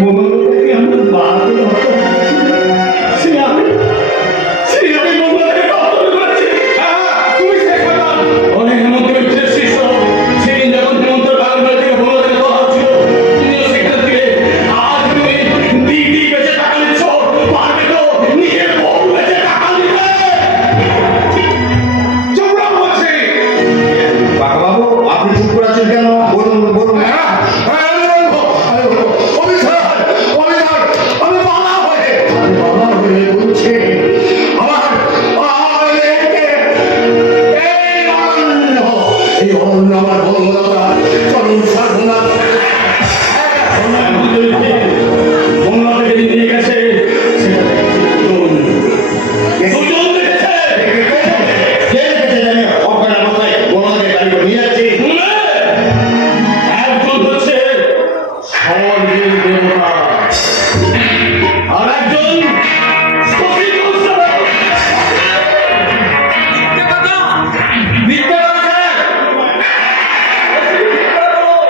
মনোরকে আমার বাড়ি সে আমি মনোরকে কতল করেছি। তুমি সে কথা অনেক হেমন্ত মিত্রের শিষ্য। সেদিন যখন হেমন্ত বাংলা থেকে মনোরকে দেওয়া হচ্ছিল তুমিও সেখান থেকে আজ তুমি দিদি বেঁচে টাকা নিচ্ছ, পারবে তো নিজের বউ বেঁচে টাকা নিতে? বাবু আপনি চুপ করে আছেন কেন? বলুন বলুন। আমি বাবা হয়ে বলছি আমার মেয়েকে এই অরণ্য আমার বঙ্গলতা চরম সাধনা বনলতাকে নিয়ে গেছে দুজন দেখেছে। অজ্ঞান অবস্থায় বললতাকে গাড়ি করে নিয়ে যাচ্ছি। একজন হচ্ছে স্বর্গের দেবতা আর একজন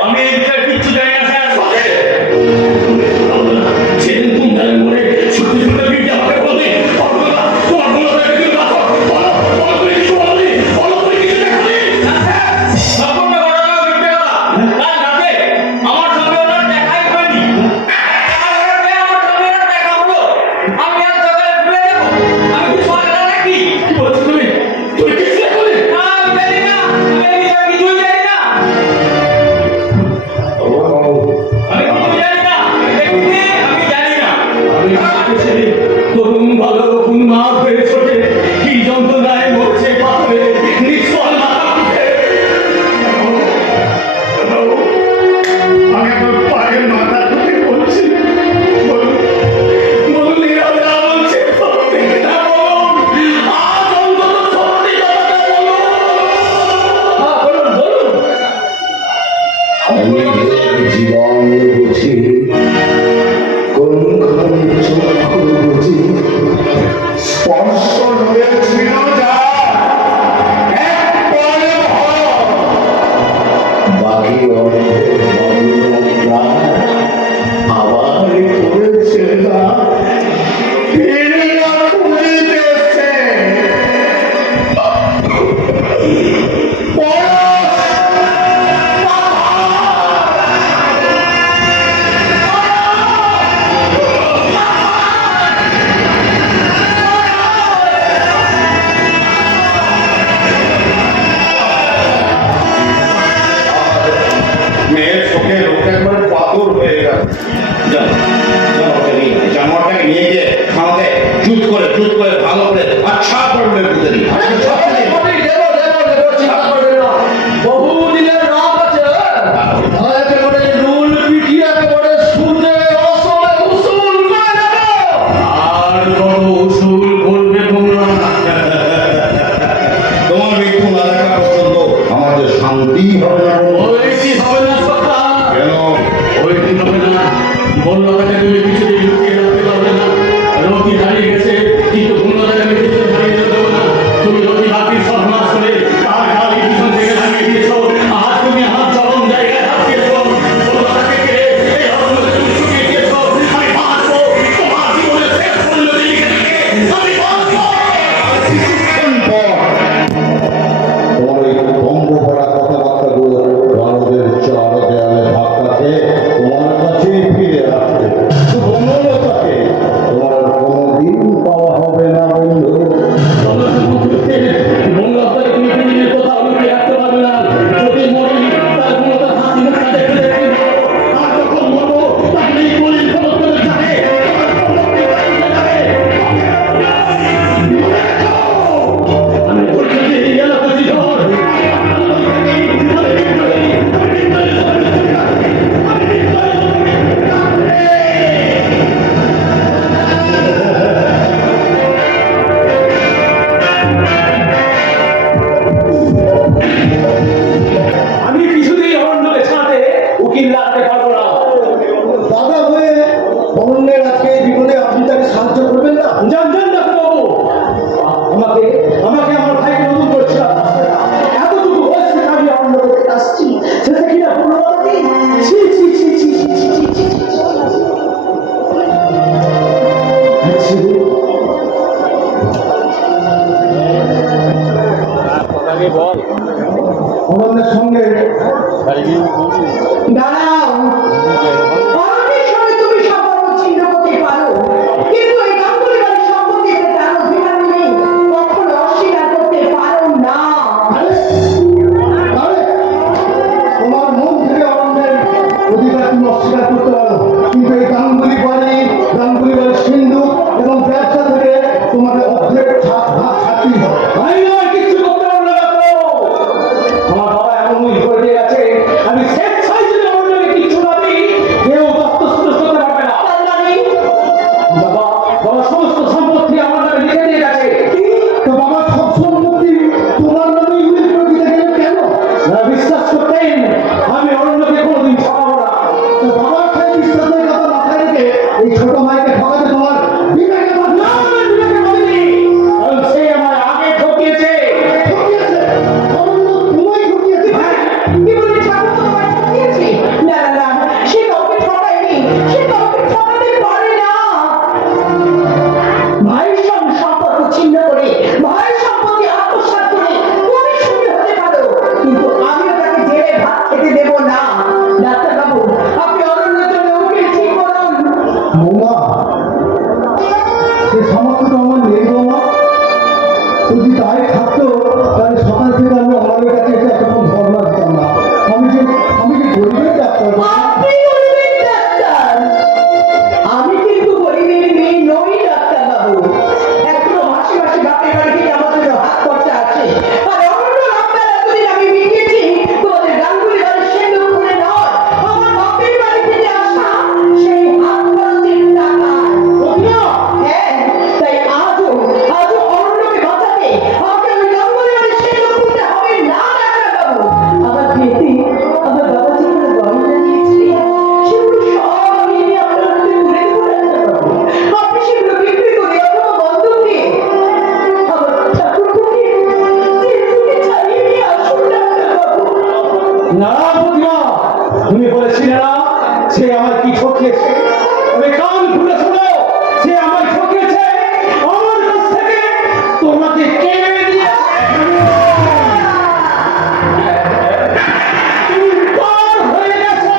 আমি এই বিষয়ে কিচ্ছু জানি না স্যার। ভারী আবার করেছে না ফিরিয়া খুঁজিতেছে মেয়ের চোখে লোক একবার পাথর হয়ে গেল জানোয়ারটাকে নিয়ে গিয়ে খাওয়াতে জুত করে ভালো করে আচ্ছা করবে বুঝে দিই বহুদিনের রাত আছে একেবারে রুল পিটিয়ে একেবারে সুদে অসলে উসুল করে দেব। আর কত উসুল করবে তোমরা? তোমার মৃত্যু না দেখা পর্যন্ত আমাদের শান্তি হবে না ওইটি হবে না সখা, কেন ওইটি হবে না। বন্যটাকে তুমি কিছুতেই লুকিয়ে রাখতে পারবে না। রতি হারিয়ে গেছে কিন্তু বন্যটাকে আমি কিছুতে হারিয়ে দেবো না। তুমি রতি বাকির সর্বনাশ করে তার গাড়ি পিছন থেকে লাগিয়ে দিয়েছো। আজ তুমি আমার চরম জায়গায় হাত দিয়েছো। বন্যটাকে কেড়ে এই অরণ্যকে তুমি শুকিয়ে দিয়েছো। আমি বাঁচবো, তোমার জীবনের শেষ মূল্য দিয়ে লিখে আমি বাঁচবো। কিছুক্ষণ পর তোমার এই বঙ্গ ভরা কথাবার্তাগুলো আমাদের চার দেয়ালে ধাক্কা খেয়ে তোমার কাছেই ফিরে আসবে বনলতাকে তোমার আর কোনোদিন পাওয়া হবে না বন্ধু বন্যটাকে তুমি পৃথিবীর কোথাও লুকিয়ে রাখতে পারবে না। যদি মরি তার বন্যটার হাসি মুখটা দেখে দেখে আর যখন মরবো তাহলে এই গলির খবর করে যাবে। আমি বলছি যে এই এলাকাটি ঝড়। আমি কিছুতেই অরণ্যকে ছাড়তে উকিল লাগতে পারবো না। দাদা হয়ে অরণ্যের আজকে এই বিপদে আপনি তাকে সাহায্য করবেন না? জান জান ডাক্তারবাবু, আমাকে আমাকে আমার ভাইকে নতুন করেছিলাম। এতটুকু বয়সে আমি অরণ্য করতে আসছি, সেটা কি না পূর্ণবাদী? ছি ছি ছি ছি ছি ছি ছি ছি ছি। আচ্ছা, অরণ্যের সঙ্গে দাঁড়াও, অরণ্যের সঙ্গে তুমি সম্পর্ক ছিন্ন করতে পারো, কিন্তু এই গাঙ্গুলি বাড়ির সম্পত্তিতে তার অধিকার নেই, কখনো অস্বীকার করতে পারো না। আরে, তোমার মন থেকে অরণ্যের অধিকার তুমি অস্বীকার করতে পারো, কিন্তু এই গাঙ্গুলি বাড়ির সিন্ধু এবং ব্যবসা থেকে তোমাকে অর্ধেক ভাগ ছাড়তেই হবে। আমি আর কিচ্ছু করতে পারবো না ডাক্তারবাবু। আমার বাবা এমন মুখ করে দিয়ে গেছে, আমি স্বেচ্ছায় যদি অরণ্যকে কিচ্ছু না দিই, কেউ দস্তস্পর্শ করতে পারবে না। তার মানে বাবা বাবা সমস্ত সম্পত্তি আমার নামে লিখে দিয়ে গেছে। তো বাবা সব সম্পত্তি তোমার নামে ইংলিশ করে দিতে গেলে কেন? যারা বিশ্বাস করতেন আমি অরণ্যকে কোনোদিন ছাড়াবো না। তো বাবার সেই বিশ্বাসের কথা মাথায় রেখে এই ছোট ভাইকে ঠকাতে তোমার বিবেকে বাধা না, আমি বিবেকে বলিনি, কারণ সে আমায় আগে ঠকিয়েছে। ঠকিয়েছে। অরণ্য তোমায় ঠকিয়েছে। কি বলে ঠাকুর তোমায় ঠকিয়েছে? না না না, সে কাউকে ঠকায়নি, সে কাউকে ঠকাতে পারে না। ভাইয়ের সঙ্গে সম্পর্ক ছিন্ন করে, ভাইয়ের সম্পত্তি আত্মসাৎ করে তুমি সুখী হতে পারো, কিন্তু আমিও তাকে জেলে ভাত খেতে দেব না। ডাক্তারবাবু, আপনি অরণ্যের জন্য উকিল ঠিক করুন। বৌমা, সে সামর্থ্য তো আমার নেই বৌমা। যদি তাই থাকতো তাহলে সকাল থেকে আমি আমাদের কাছে এসে এতক্ষণ ধর্ণা দিতাম না। আমি কি গরিবের ডাক্তার? আপনি গরিবের ডাক্তার, আমি কিন্তু গরিবের মেয়ে নই ডাক্তারবাবু। এখনো মাসে মাসে বাপের বাড়ি থেকে আমার জন্য হাত খরচা আছে, আর অন্য আপনার এতদিন আমি মিটিয়েছি তোমাদের গাঙ্গুলি বাড়ির সিন্ধুক খুলে নয়, আমার বাপের বাড়ি না প্রতিমা, তুমি বলেছিলে না সে আমার কি ঠকিয়েছে? তবে কান খুলে শোনো, সে আমায় ঠকিয়েছে। আমার কাছ থেকে তোমাকে কেড়ে নিয়েছে। তুমি পার হয়ে গেছো,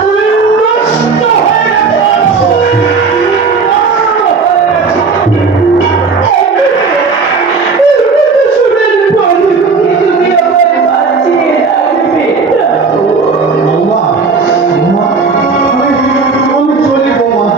তুমি নষ্ট হয়ে গেছো। বৌমা, বৌমা, আমি চলি বৌমা।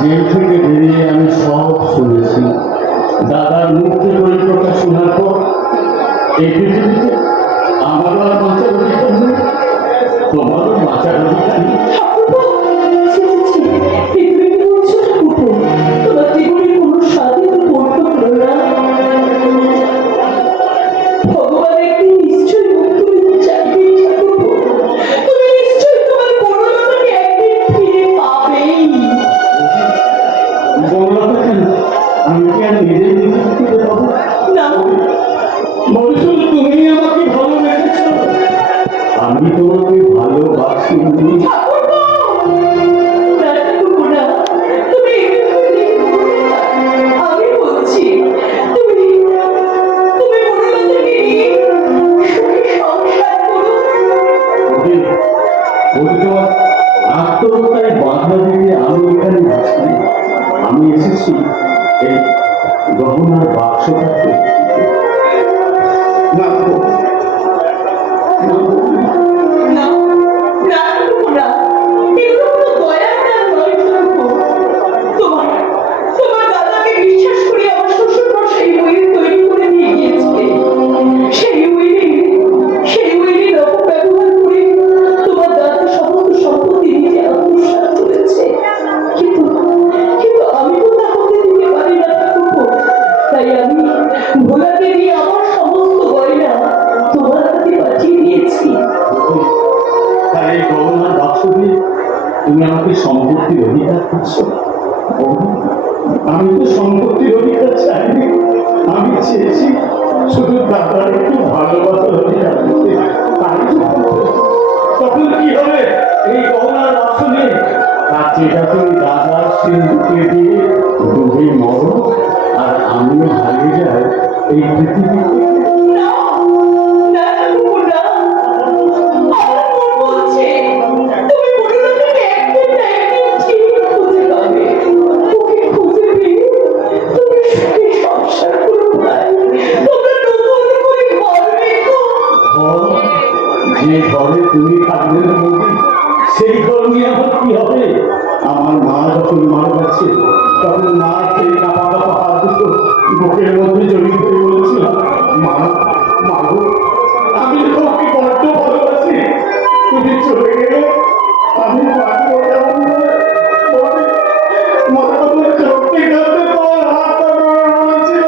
জেল থেকে বেরিয়ে আমি সব শুনেছি। দাদার মুখ থেকে ওই কথা শোনার পর এই পৃথিবীতে আমারও আর বাঁচার অধিকার নেই, তোমারও বাঁচার অধিকার নেই। তোমার জীবনে কোনো স্বাধীন করতে হলো না। ভগবান একদিন নিশ্চয়ই মুক্তি চাইবেই ঠাকুর। তুমি নিশ্চয়ই তোমার বড়টাকে একদিন ফিরে পাবেই। বললাম কেন আমি কি আর নিজে নিজে ফিরে পাবো? না, মধুসূদন, তুমি আমাকে ভালোবেসেছ, আমি তোমাকে ভালোবাসি। আমি বলছি তুমি মনোরঞ্জনকে নিয়ে সুখে সংসার করো। আত্মহত্যায় বাধা দিতে আমি এখানে আসি। আমি এসেছি এই গহনার বাক্সটাকে না, না, না, এগুলো কোনো দয়ার কাজ নয় ঠাকুর। তোমার দাদাকে বিশ্বাস করে আমার শ্বশুরমশাই উইল তৈরি করে নিয়ে গিয়েছে। সেই উইলের অপব্যবহার করে তোমার দাদা সমস্ত সম্পত্তি নিজে আত্মসাৎ করেছে। কিন্তু আমি তো তা হতে দিতে পারি না ঠাকুর। তাই আমি ভোলাকে দিয়ে আমার সমস্ত গয়না তোমার হাতে পাঠিয়ে দিয়েছি। তাই এই গহনার বাক্স দিয়ে তুমি আমাকে সম্পত্তির অধিকার দিচ্ছ? আমি তো সম্পত্তির অধিকার চাইনি, আমি চেয়েছি শুধু দাদার একটু ভালোবাসার অধিকার দিতে। তখন কি হবে? এই গহনার বাক্স নিয়ে তার যেটা তুমি দাদার সিন্ধুকে দিয়ে ডুবে মরো আর আমিও হারিয়ে যাই এই পৃথিবীতে। না, না ঠাকুর, না। আমার মন বলছে তুমি মনোরঞ্জনকে একদিন না একদিন ঠিক খুঁজে পাবে। ওকে খুঁজে পেয়ে তুমি সুখে সংসার করো ভাই। তোমরা নতুন করে ঘর রেখো। যে ঘরে তুমি থাকবে না বৌদি, সেই ঘর নিয়ে আমার কি হবে? আমার মা যখন মারা গেছে তখন মা সেই কাপা কাপা হাত দুটো বুকের মধ্যে জড়িয়ে ধরে বলেছিল, মা মা গো, আমি তোমাকে বড্ড ভালোবাসি, তুমি চলে গেলে আমি বাঁচবো কেমন করে? বৌদি, মনে মনে চোখে কাঁদতে তোমার হাত বলেছিল,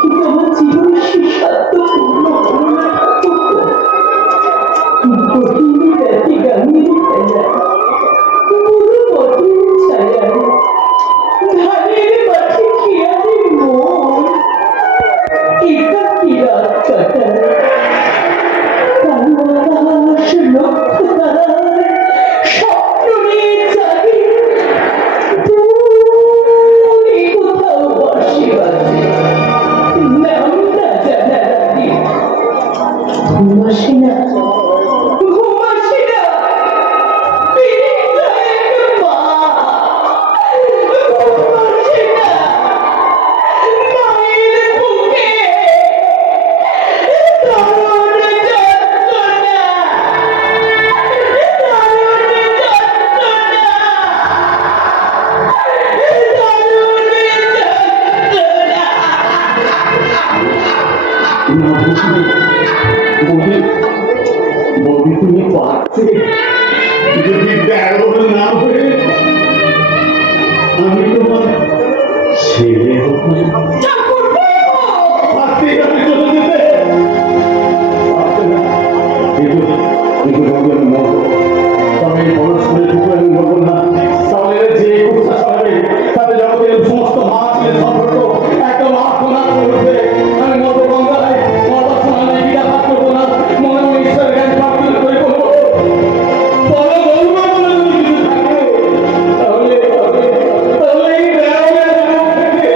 কিন্তু আমার জীবনের সেই স্বার্থ পূর্ণ হলো না ঠাকুর। গহিনী রাতে গানের খেলায় পুরো পথের ছায়ায় ধানের মাঠে খেয়ালের মন একাকী রাত কাটায়। কালো আকাশ লক্ষ্য তারার স্বপ্ন নিয়ে জাগে, দূরে কোথাও বাঁশি বাজে। ঠাকুর আপনি আপনি চলে যেতে কিন্তু বাবু আমি মরবো তবে এই বড় শরীরটুকু আমি মরবো না তাহলে যে উচ্ছ্বাস হবে তাতে জগতের সমস্ত মাছের সম্পর্ক একদম আত্মনা করবে আমি মরবো গঙ্গায় মরবার সময় আমি বিটা ভাগ করবো না মনে মনে ঈশ্বরের জ্ঞান প্রাপ্তি করে করবো বড় গৌরব বলে যদি কিছু থাকে তাহলে তাহলে এই দেওয়ালের মুখ থেকে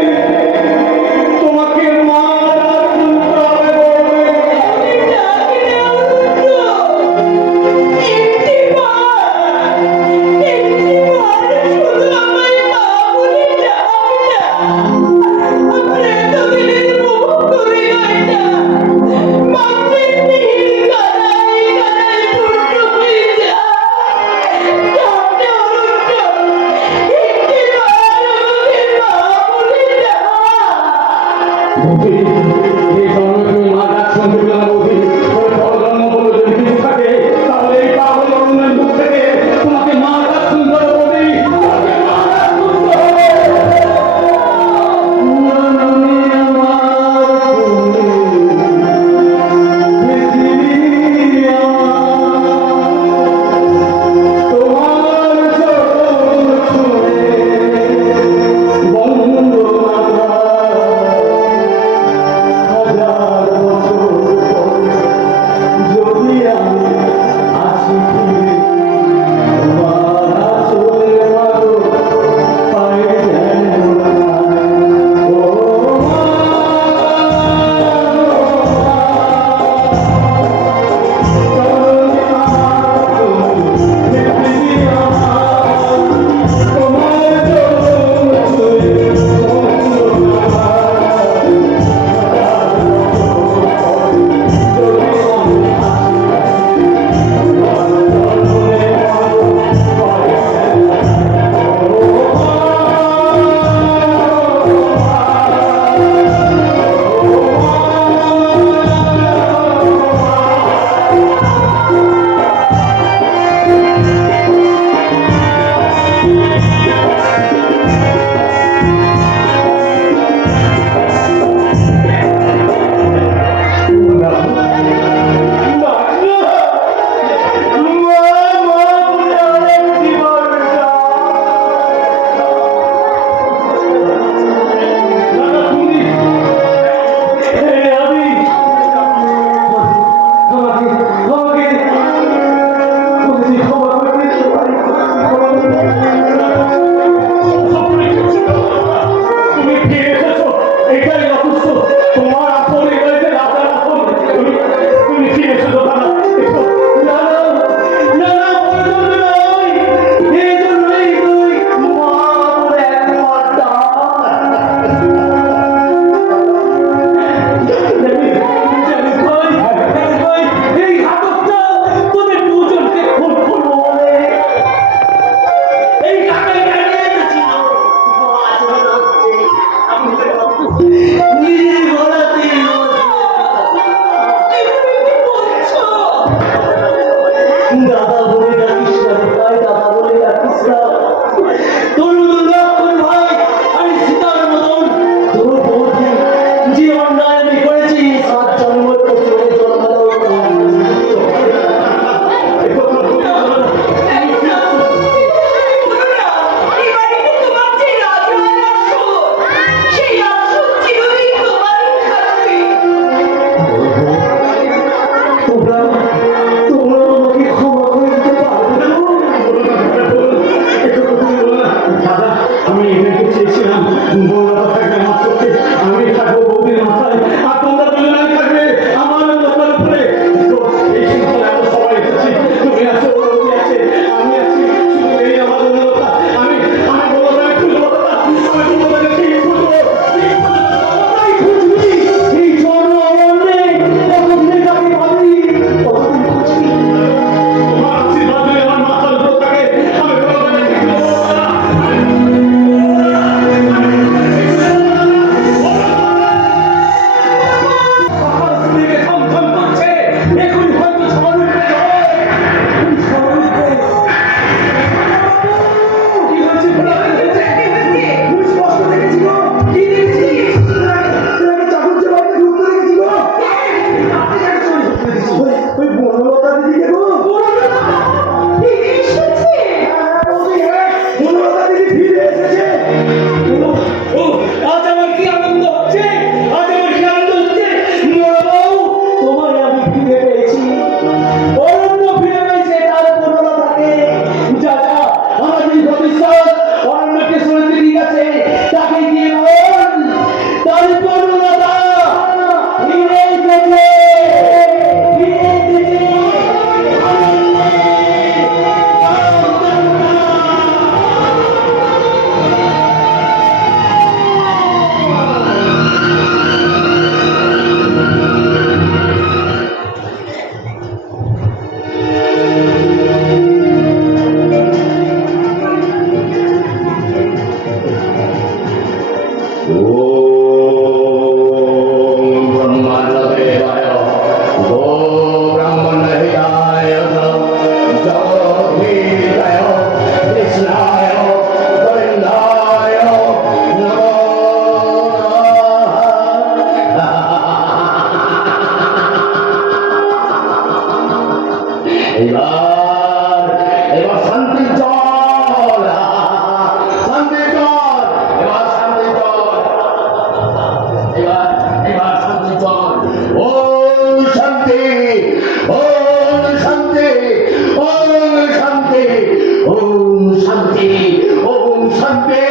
শান্তি,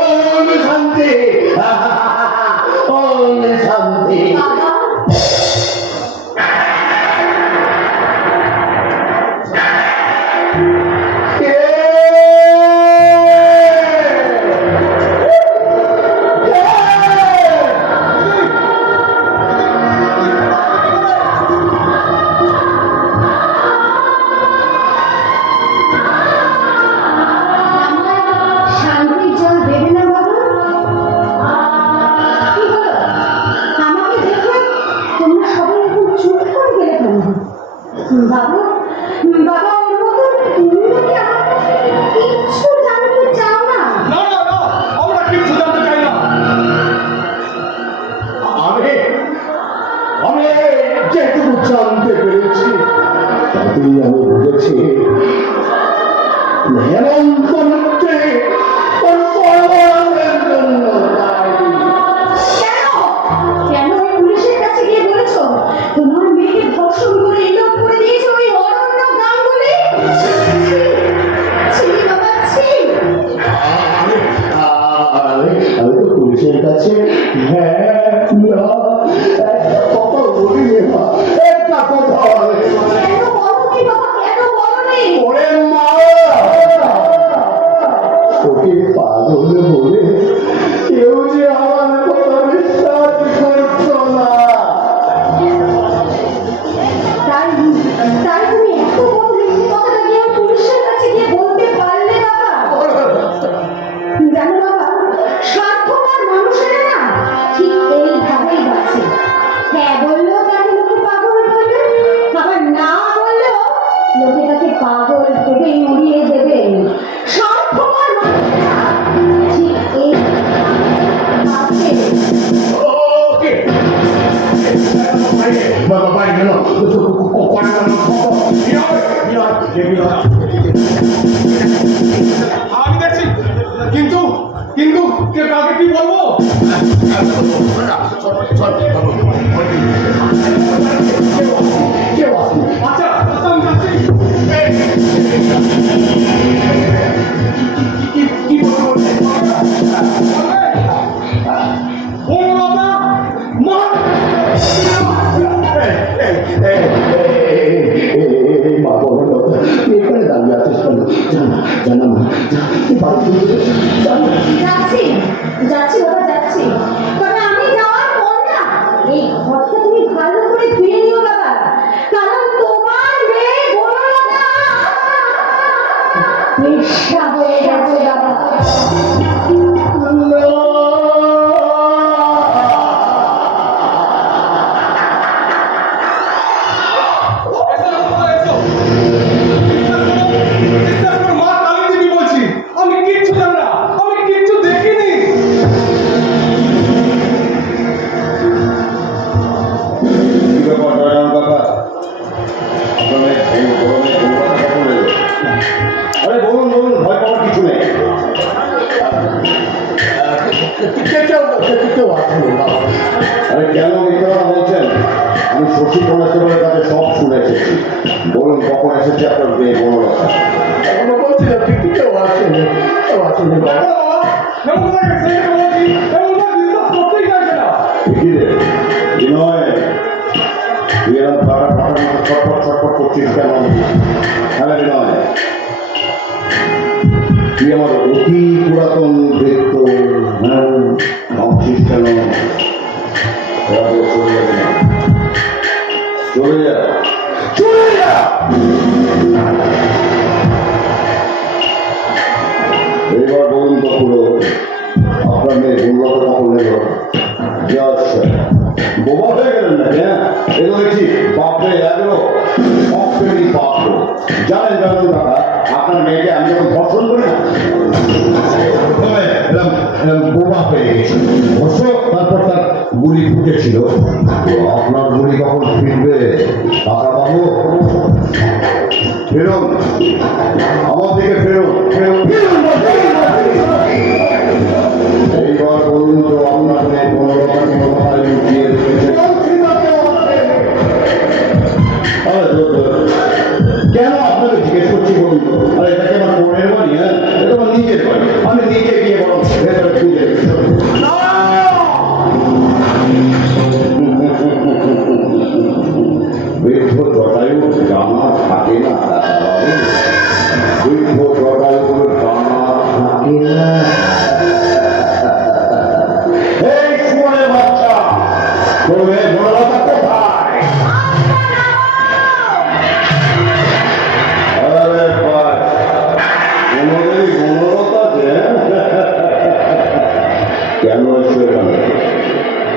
ওম শান্তি, ওম শান্তি। বাবা শান্তির জল দেবে না বাবা? কি হলো? আমাকে দেখে তোমরা সবাই এখন চুপ করে গেলে কেন? বাবা বাবা ওর মতো তুমিও কি আমার কাছে কিচ্ছু জানতে চাও না? না না না, আমরা কিছু জানতে চাই না। আমি যেটুকু জানতে পেরেছি তাতেই আমি বুঝেছি হেমন্ত মিত্রে ওর পরমাণের জন্য দায়ী। কেন কেন ওই পুলিশের কাছে গিয়ে বলেছো তোমার মেয়েকে ধর্ষণ করে ইনভ করে দিয়েছে ওই অরণ্য গাঙ্গুলি? ছি বাবা ছি। আমি তো পুলিশের কাছে হ্যাঁ না একটা কথা বলিনি মা, একটা কথা বলিনি মা। কেন বলনি বাবা কেন বলনি? ওরে মা, ওকে পাগল বলে কেউ যে আমার কথা বিশ্বাস করছো না। তাই তাই তুমি এত বড় মিথ্যে কথাটা গিয়ে ওই পুলিশের কাছে গিয়ে বলতে পারলে বাবা? জানো বাবা স্বার্থপর মানুষেরা না ঠিক এইভাবেই বাঁচে। হ্যাঁ বললেও তাকে লোকে পাগল বলবে, আবার না বললেও লোকে তাকে পাগল ভেবে উড়িয়ে দেবে। স্বার্থপর মানুষেরা ঠিক এই বাঁচে। ওকে বাবা বাড়ি গেল আমি দেখছি, কিন্তু কিন্তু কাকে কি বলবো? কেউ আসেনি। আচ্ছা আচ্ছা, আমি যাচ্ছি। কি বলবো? বনলতা, মা! মা বলো এখানে দাঁড়িয়ে আছিস কেন? জানা মা যাচ্ছি যাচ্ছি বাবা যাচ্ছি, তবে আমি যাওয়ার পর না এই ঘরটা তুমি ভালো করে ধুয়ে নিও বাবা, কারণ তোমার মেয়ে বনলতা বেশ্যা হয়ে গেছে বাবা। মা কালী দেবী বলছি, আমি কিচ্ছু জানি না, আমি কিচ্ছু দেখিনি। আরে বলুন বলুন, ভয় পাওয়ার কিছু নেই। কেউ আসেনি বাবা। আরে কেন মিথ্যা কথা বলছেন? আমি শশী কনস্টেবলের কাছে সব শুনে এসেছি। বলুন কখন এসেছে আপনার মেয়ে বনলতা? এখনো বলছি না, কিন্তু কেউ আসেনি, কেউ আসেনি বাবা। ঠিকই রে বিনয়, তুই এরকম ফাটা ফাটার মতো ছটফট ছটফট করছিস কেন? হ্যাঁ বিনয়, তুই আমার অতি পুরাতন বৃত্ত, হ্যাঁ ভাবছিস কেন? চলে যা চলে যা। এবার বলুন তো পুরো আপনার মেয়ে উন্নত কখন এলো? বোবা হয়ে গেলেন না? হ্যাঁ এগুলো দেখছি বাপরে লাগলো, সবচেয়ে বাপলো। জানেন জানেন দাদা, আপনার মেয়েকে আমি যখন পছন্দ করি না বোবা হয়ে গেছি। অবশ্য তারপর তার গুলি ফুটেছিল। আপনার গুলি কখন ফিরবে কাকা বাবু? ফেরুন আমার দিকে, ফেরুন ফেরুন। এইবার বলুন তো আপনার মেয়ে বনলতাকে কোথায় লুকিয়ে রেখেছে? কেন আপনাকে জিজ্ঞেস করছি বলুন তো? আর এটাকে আমার বোনের বাড়ি? হ্যাঁ এটা আমার নিজের বাড়ি, আমি নিজে আমাকে না। এই শুয়োরের বাচ্চা, তোর মেয়ে বনলতা কোথায়? আরে বাস, কোনোদিনই বনলতা যে কেন এসছো এখানে?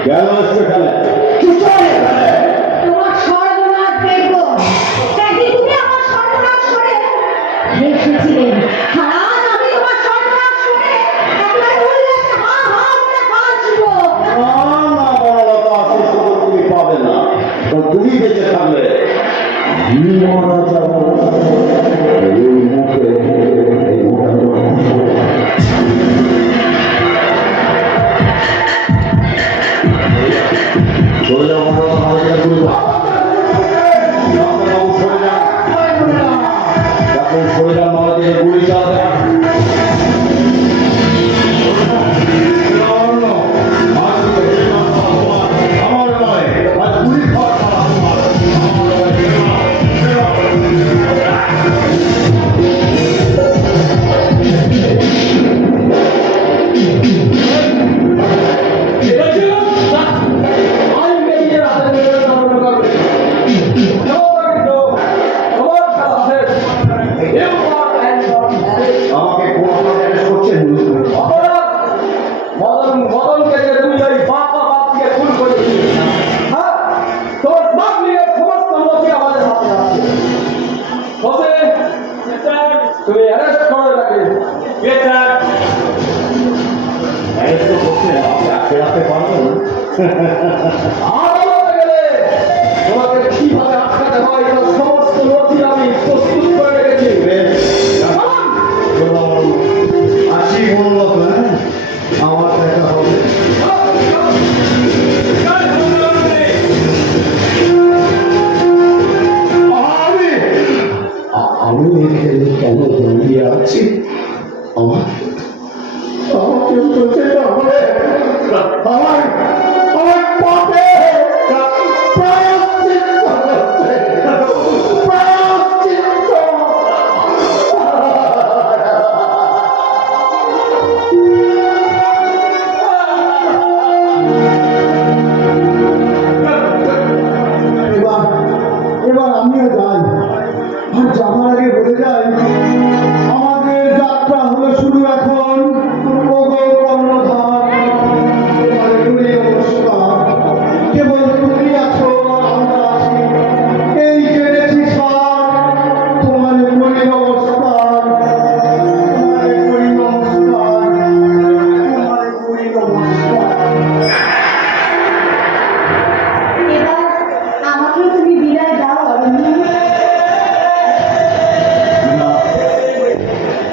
কেন এসছো এখানে? কি চাই এখানে? তোমার সর্বনাশ দেখবো। নাকি তুমি আমার সর্বনাশ করে রেখেছিলেন? আজ আমি তোমার সর্বনাশ করে একেবারে উল্লাসে হা হা করে হাসবো। না না বনলতা, সেই সুযোগ তুমি পাবে না। তো তুমি বেঁচে থাকলে আমি মারা যাবো। এই মুখে এই মুখে চলে যাও বনলতা, আমাকে গুলি করো। ডাক্তারবাবু সরে যান, ডাক্তার সরে যান, আমাকে গুলি চালাতে। আমার নয়, আজ গুলি খাওয়া ছাড়া তোমার। আমার আমাকে কোন অপরাধ করছেন? মদনকে যে তুই ওই বাবা বাপ দিয়ে খুন করেছিস, হ্যাঁ, তোর বাপ নিয়ে সমস্ত নথি আমাদের হাতে আছে। হোসেন, তুমি অ্যারেস্ট করে রাখে। অ্যারেস্ট করছেন, আপনি আটকে রাখতে পারবেন? আদালতে গেলে তোমাকে কিভাবে আটকাতে হয় তার সমস্ত নথি আমি প্রস্তুত করে রেখেছি। আসি বনলতা, আমার দেখা হবে। আমি এখানে কেন দাঁড়িয়ে আছি? আমাকে বলতে হবে, আমার আমার পাপে প্রায়শ্চিত্ত হচ্ছে, প্রায়শ্চিত্ত। এবার আমিও যাই, আর যাবার আগে বলে যাই, আমাদের যাত্রা হলো শুরু এখন। ওগো কর্ণধার, তোমার গুলি নমস্কার। কেবল তুমি আছো আর আমরা আছি, এই জেনেছি স্যার। তোমার গুলি নমস্কার, তোমার গুলি নমস্কার, তোমার গুলি নমস্কার। এবার আমাকে তুমি বিদায় দাও অরণ্য। না,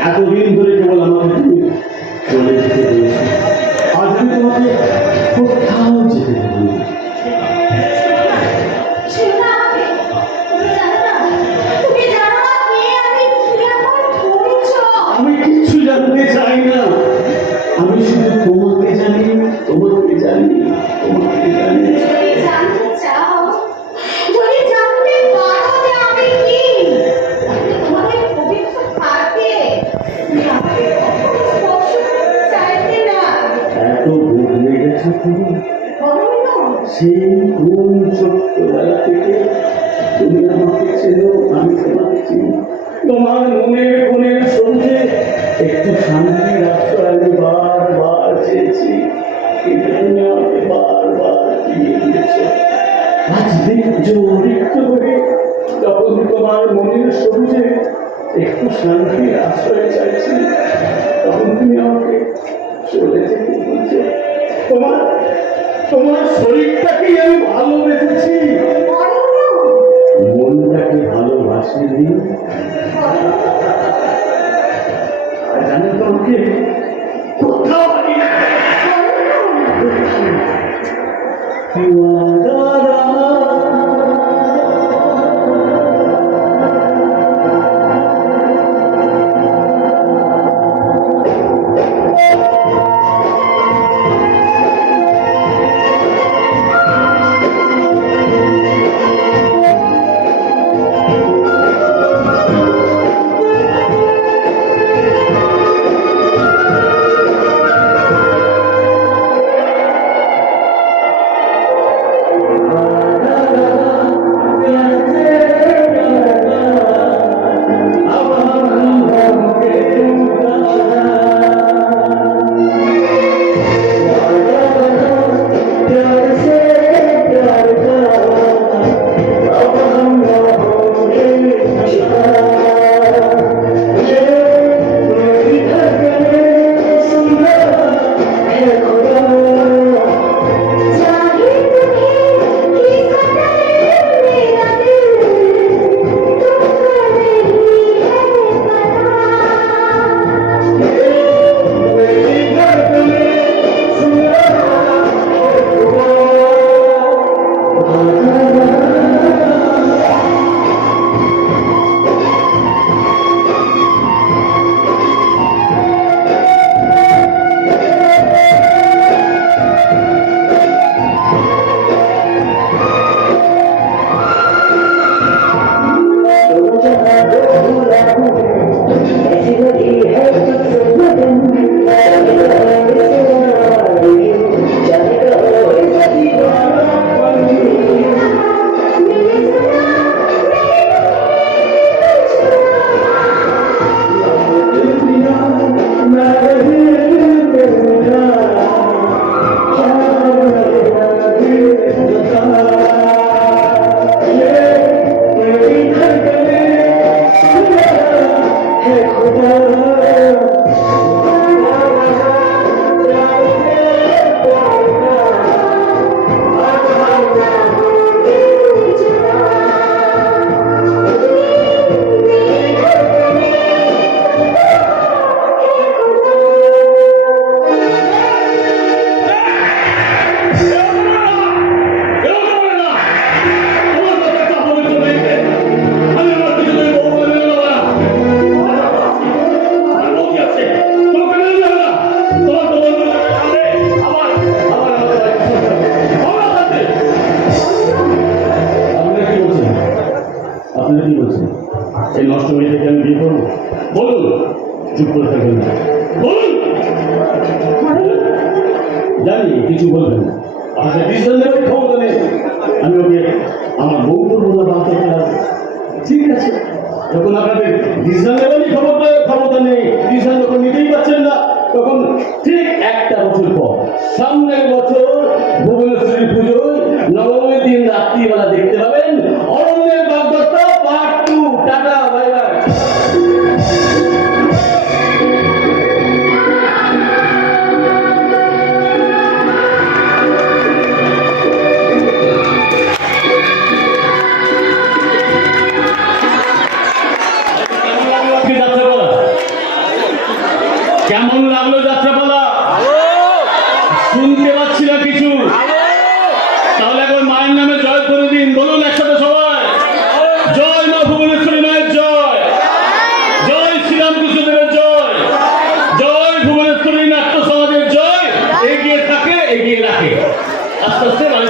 এতদিন ধরে কেবল আমাকে তুমি চলে যেতে দিয়েছো, আজ আমি তোমাকে কোথাও যেতে দেবো না। সেটা তুমি জানো না, তুমি জানো না কে আমি, কি আমার পরিচয়। আমি কিচ্ছু জানতে চাই না, আমি শুধু তোমাকে জানি, তোমাকে জানি, তোমাকে জানি। যদি জানতে চাও, যদি জানতে পারো যে আমি কি, তাহলে তোমাদের পবিত্র থাকে তুমি আমাকে কখনো স্পর্শ করতে চাইতে না। এত বদলে গেছো তুমি, অরণ্য, সেই কোন ছোট্টবেলা থেকে তুমি আমাকে চেনো, আমি তোমাকে চিনি। তোমার মনের কোণের সঙ্গে একটু শান্তির আশ্রয় আমি বারবার চেয়েছি, কিন্তু তুমি আমাকে বারবার ফিরিয়ে দিয়েছ। আজ দেখছো রিক্ত হয়ে যখন তোমার মনের সবুজে একটু শান্তির আশ্রয় চাইছি, তখন তুমি আমাকে চলে যেতে বলছো। তোমার তোমার শরীরটাকেই আমি ভালোবেসেছি, অরণ্য, মনটাকে ভালোবাসিনি। আর জানো তোমাকে কোথাও পারি না। চুপ করে থাকবেন না, বলুন। জানি কিছু বলবেন না, আমাদের ডিসিশন নেওয়ার ক্ষমতা নেই। আমি ওকে আমার বউ করবো না বাচ্চা খেলার, ঠিক আছে। যখন আপনাদের ডিসিশন নেওয়ারই ক্ষমতা নেই, ডিসিশন যখন নিতেই পারছেন না, তখন ঠিক একটা বছর পর, সামনের বছর ভুবনেশ্বরী পুজোয় নবমীর দিন রাত্রিবেলা দেখতে পাবেন অরণ্যের বাগদত্তা পার্ট 2। Tata, bye bye. কেমন লাগলো যাত্রাপালা? শুনতে পাচ্ছি না কিছু। তাহলে একবার মায়ের নামে জয় করে দিন, বলুন একসাথে সবাই, জয় মা ভুবনেশ্বরী মায়ের জয়, জয় শ্রীরামকৃষ্ণ দেবের জয়, জয় ভুবনেশ্বরী নাট্য সমাজের জয়। এগিয়ে থাকে, এগিয়ে রাখে। আস্তে আস্তে বাড়ি